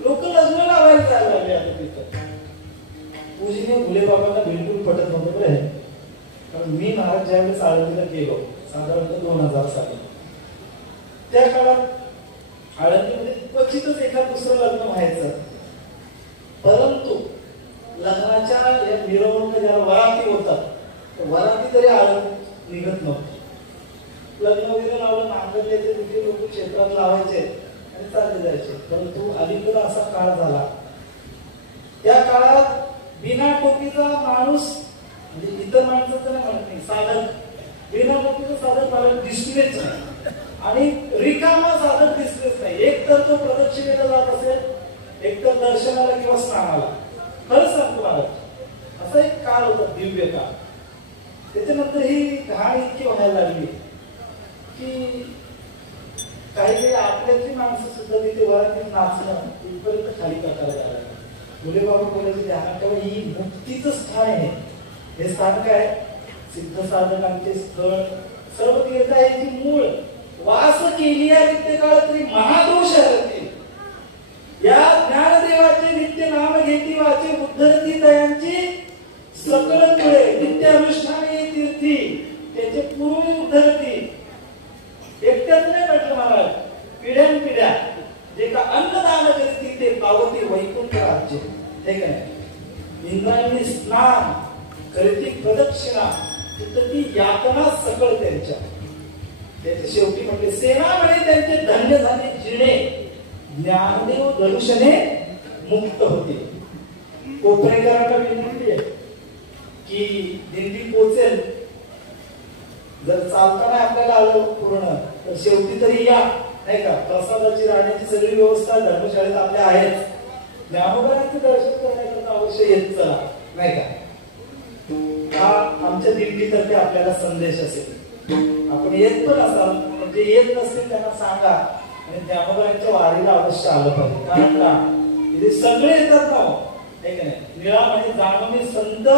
लोक लग्न लावायला जायला लागले. आता तिथं पूजनीय फुले बाबांना बिलकुल पटत नव्हतं बरं. कारण मी महाराज ज्यावेळेस आळंदीला गेलो साधारणतः 2000 साली, त्या काळात आळंदीमध्ये क्वचितच एका दुसरं लग्न व्हायचं. परंतु लग्नाच्या या मिरवणूक ज्याला वराती होतात, वराती तरी आळंदीत निघत नव्हती. लग्न वगैरे लावलं, नांगरल्याचे दुसरे लोक क्षेत्रात लावायचे आणि चालले जायचे. परंतु अलीकडे असा काळ झाला, त्या काळात बिना टोपीचा माणूस, म्हणजे इतर माणसाचं नाही म्हणत नाही, साधक बिना टोपीचं साधक मला दिसलेच नाही आणि रिकामा साधक दिसलेच नाही. एक तर तो प्रदक्षिणेला जात असेल, एक तर दर्शनाला किंवा स्नानाला. खरंच सांगतो मला, असा एक काळ होता, दिव्य काळ. त्याच्यानंतर ही घाण इतकी व्हायला लागली की काही वेळा आपल्यातली माणसं सुद्धा तिथे वरातीत नाचणं इथपर्यंत खाली प्रकार झाला. फुले बाबा बोलायचे ध्यानात ठेवा, ही मुक्तीचं स्थान आहे. हे स्थान काय, सिद्ध साधकांचे स्थळ, सर्व तीर्थ आहे जी मूळ वास केली आहे नित्य काळ तरी महादोष हरतील. या ज्ञानदेवाचे नित्य नाम घेती वाचे बुद्धरती दयांची सकळ मुळे नित्य अनुष्ठाने तीर्थी त्याचे पूर्वी उद्धरती. एकट्याच नाही म्हटलं महाराज, पिढ्यान पिढ्या जे का अन्नदान करती ते पावती वैकुंठ राज्य. ठीक आहे, इंद्रायणी स्नान करीती प्रदक्षिणा ती यातना सकळ त्यांच्या. त्याच्या शेवटी म्हटले सेना म्हणे त्यांचे धन्य झाले जिणे, ज्ञानदेव दर्शने मुक्त होते. कोपरेकरांना विनंती आहे की दिंडी पोचेल, जर चालताना आपल्याला आलं पूर्ण तर शेवटी तरी या, नाही का. प्रसादाची राहण्याची सगळी व्यवस्था धर्मशाळेत आपल्या आहेत. ज्ञानोबांचं दर्शन करण्याकरता अवश्य येत चला, नाही का. हा आमच्या दिंडीतर्फे आपल्याला संदेश असेल. आपण येत पण असाल, म्हणजे येत नसतील त्यांना सांगा आणि ज्ञानोबांच्या वारीला अवश्य आलं पाहिजे. कारण का इथे सगळे येतात ना, नाही का नाही. निळामणी जाणवणी संत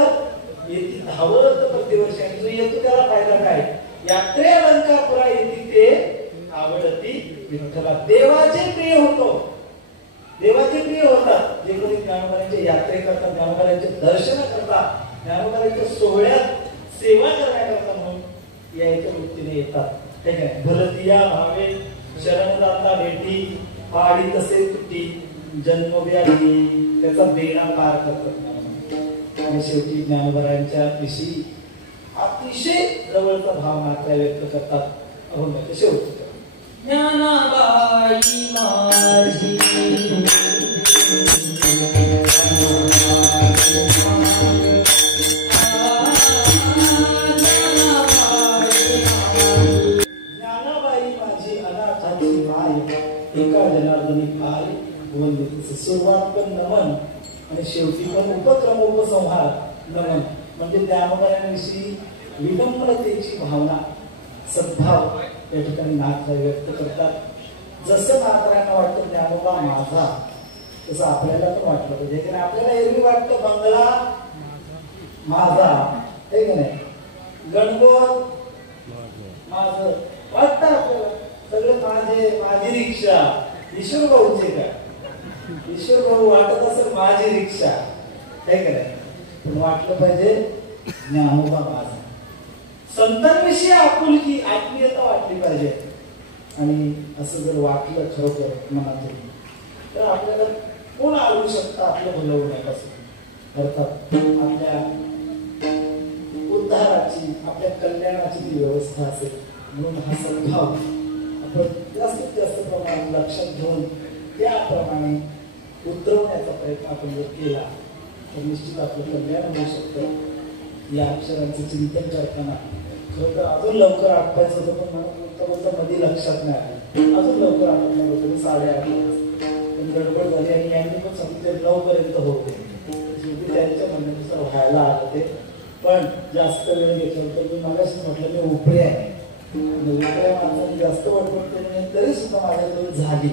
येते धावत प्रतिवर्षी, आणि जो येतो त्याला फायदा काय? यात्रे अलंकापुरा येते ते आवडती विठ्ठला. देवाचे प्रिय होतो, देवाचे प्रिय होतात जे कोणी ज्ञानोबांच्या यात्रे करतात, ज्ञानोबांचे दर्शन करतात, ज्ञानोबांच्या सोहळ्यात सेवा करण्याकरता म्हणून याच्या वृत्तीने येतात. ठीक आहे. भरतिया भावे शरणदाता भेटी, पाडी तसे तुटी, जन्मव्याधी त्याचा बेडा पार करतात. आणि शेवटी ज्ञानोबांच्या विषयी अतिशय जवळचा भाव मात्र व्यक्त करतात. अहो कसे होते ज्ञानाबाई माझी एका जनार्दनी पाय वंदित. सुरुवात पण नमन आणि शेवटी पण उपक्रम उपसंहार नमन. म्हणजे ज्ञानोबांविषयी विडंबनतेची भावना, सद्भाव या ठिकाणी नाथ व्यक्त करतात. जसं नाथरायांना वाटतं ज्ञानोबा माझा, तसं आपल्याला पण वाटलं पाहिजे. कारण आपल्याला एरवी वाटतं बंगला माझा, हे का नाही, गणगोत माझं वाटतं आपल्याला, सगळे माझे, माझी रिक्षा. ईश्वर भाऊचे का? ईश्वर भाऊ वाटत असेल माझी रिक्षा, हे का नाही, पण वाटलं पाहिजे ज्ञानोबा माझा. संतांविषयी आपुलकी, आत्मीयता वाटली पाहिजे. आणि असं जर वाटलं खरोखर मनातून, तर आपल्याला कोण आवडू शकतं आपलं भलं होण्यापासून. अर्थात आपल्या उद्धाराची, आपल्या कल्याणाची ती व्यवस्था असेल. म्हणून हा सद्भाव आपण जास्तीत जास्त प्रमाणात लक्षात घेऊन त्याप्रमाणे उतरवण्याचा प्रयत्न आपण जर केला तर निश्चित आपलं कल्याण होऊ शकतं. या अक्षरांचं चिंतन करताना खरं तर अजून लवकर आठवायचं होतं, पण मला बोलता मध्ये लक्षात नाही आलं. अजून लवकर आठवलं होतं 8:30, पण गडबड झाली आणि यांनी पण सांगितलं 9 पर्यंत होते. शेवटी त्यांच्या म्हणण्यानुसार व्हायला आलं ते. पण जास्त वेळ घेतल्यानंतर मी मगाशीच म्हटलं मी उपरे आहे, उपऱ्या माणसाने जास्त वाटवते, तरी सुद्धा माझ्याकडून झाली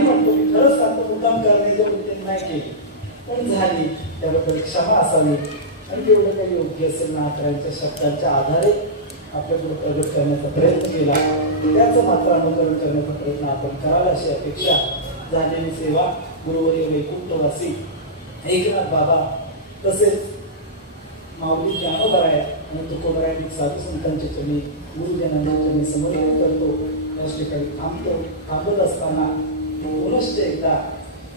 म्हणतो. मी खरंच सांगतो, मुद्दाम करण्याच्या वृत्तीने नाही केली, पण झाली. त्याबद्दल क्षमा असावी. आणि जेवढं काही योग्य असेल नाथरायांच्या शब्दांच्या आधारे आपल्याकडे प्रगत करण्याचा प्रयत्न केला, त्याचं मात्र अनुकरण करण्याचा प्रयत्न आपण करावा अशी अपेक्षा. झालेली सेवा गुरुवर्य वैकुंठवासी एकनाथ बाबा, तसेच माऊली ज्ञानोबराय आणि तुकोबराय साधू संतांच्या चरणी, गुरुजनांच्या चरणी समर्पित करतो. याच ठिकाणी थांबत असताना पुनश्च एकदा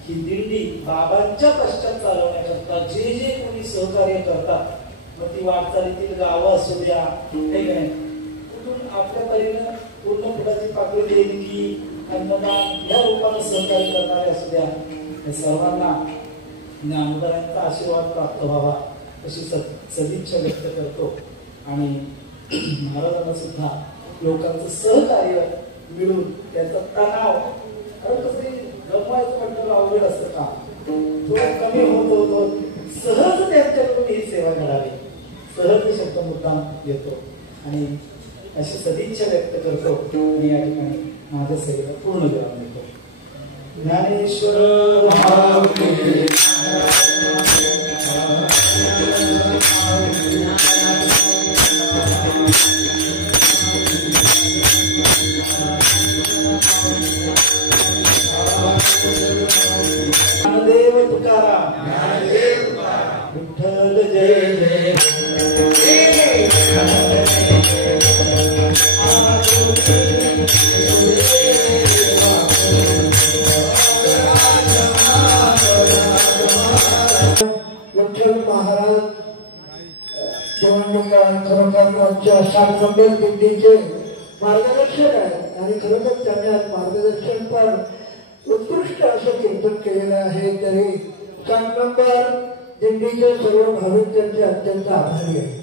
ही दिंडी बाबांच्या पश्चात चालवण्याकरता जे जे कोणी सहकार्य करतात, मग ती वाटचालीतील गावं असू द्या, हे काय कुठून आपल्या परीनं पूर्ण फुटाची पाकळी देणगी, अन्नदान या रूपाने सहकार्य करणारे असू द्या, या सर्वांना ज्ञानोबरायांचा आशीर्वाद प्राप्त व्हावा अशी सदिच्छा व्यक्त करतो. आणि महाराजांना सुद्धा लोकांचं सहकार्य मिळून त्यांचा तणाव, कारण कसं गमवायचं म्हटलं अवघड असतं का, थोडं कमी होतो, सहज त्यांच्याकडून ही सेवा घडावी, सहज शब्द मुद्दाम येतो. आणि अशी सदिच्छा व्यक्त करतो. आणि या ठिकाणी माझ्या सेवेला पूर्ण विराम देतो. ज्ञानेश्वर ज्ञानदेव तुकाराम, विठ्ठल जय जय. विठ्ठल महाराज खरोखर आमच्या 7 नंबर दिंडीचे मार्गदर्शक आहेत. आणि खरोखर त्यांनी आज मार्गदर्शन पण उत्कृष्ट असं कीर्तन केलेलं आहे. तरी 7 नंबर दिंडीचे सर्व भाविक त्यांचे अत्यंत आभारी आहेत.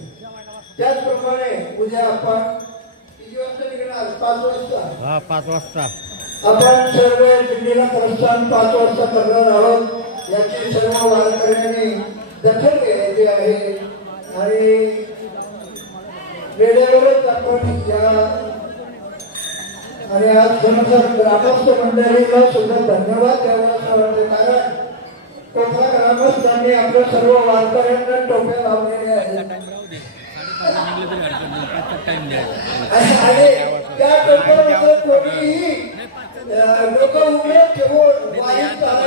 त्याचप्रमाणे उद्या आपण किती वाजता निघणार? 5 वाजता. 5 वाजता आपण सर्व दिंडीला प्रस्थान 5 वाजता करणार आहोत. याची सर्व वारकऱ्यांनी दखल घ्यायची आहे. आणि वेळेवरच आपण या, आणि आज खरोखर ग्रामस्थ मंडळीला सुद्धा धन्यवाद द्यावा असं वाटतं. कारण कोठा ग्रामस्थांनी आपल्या सर्व वारकऱ्यांना टोप्या लावलेल्या आहेत आणि त्या टोप्यामध्ये कोणीही डोकं उघडं ठेवून वाईट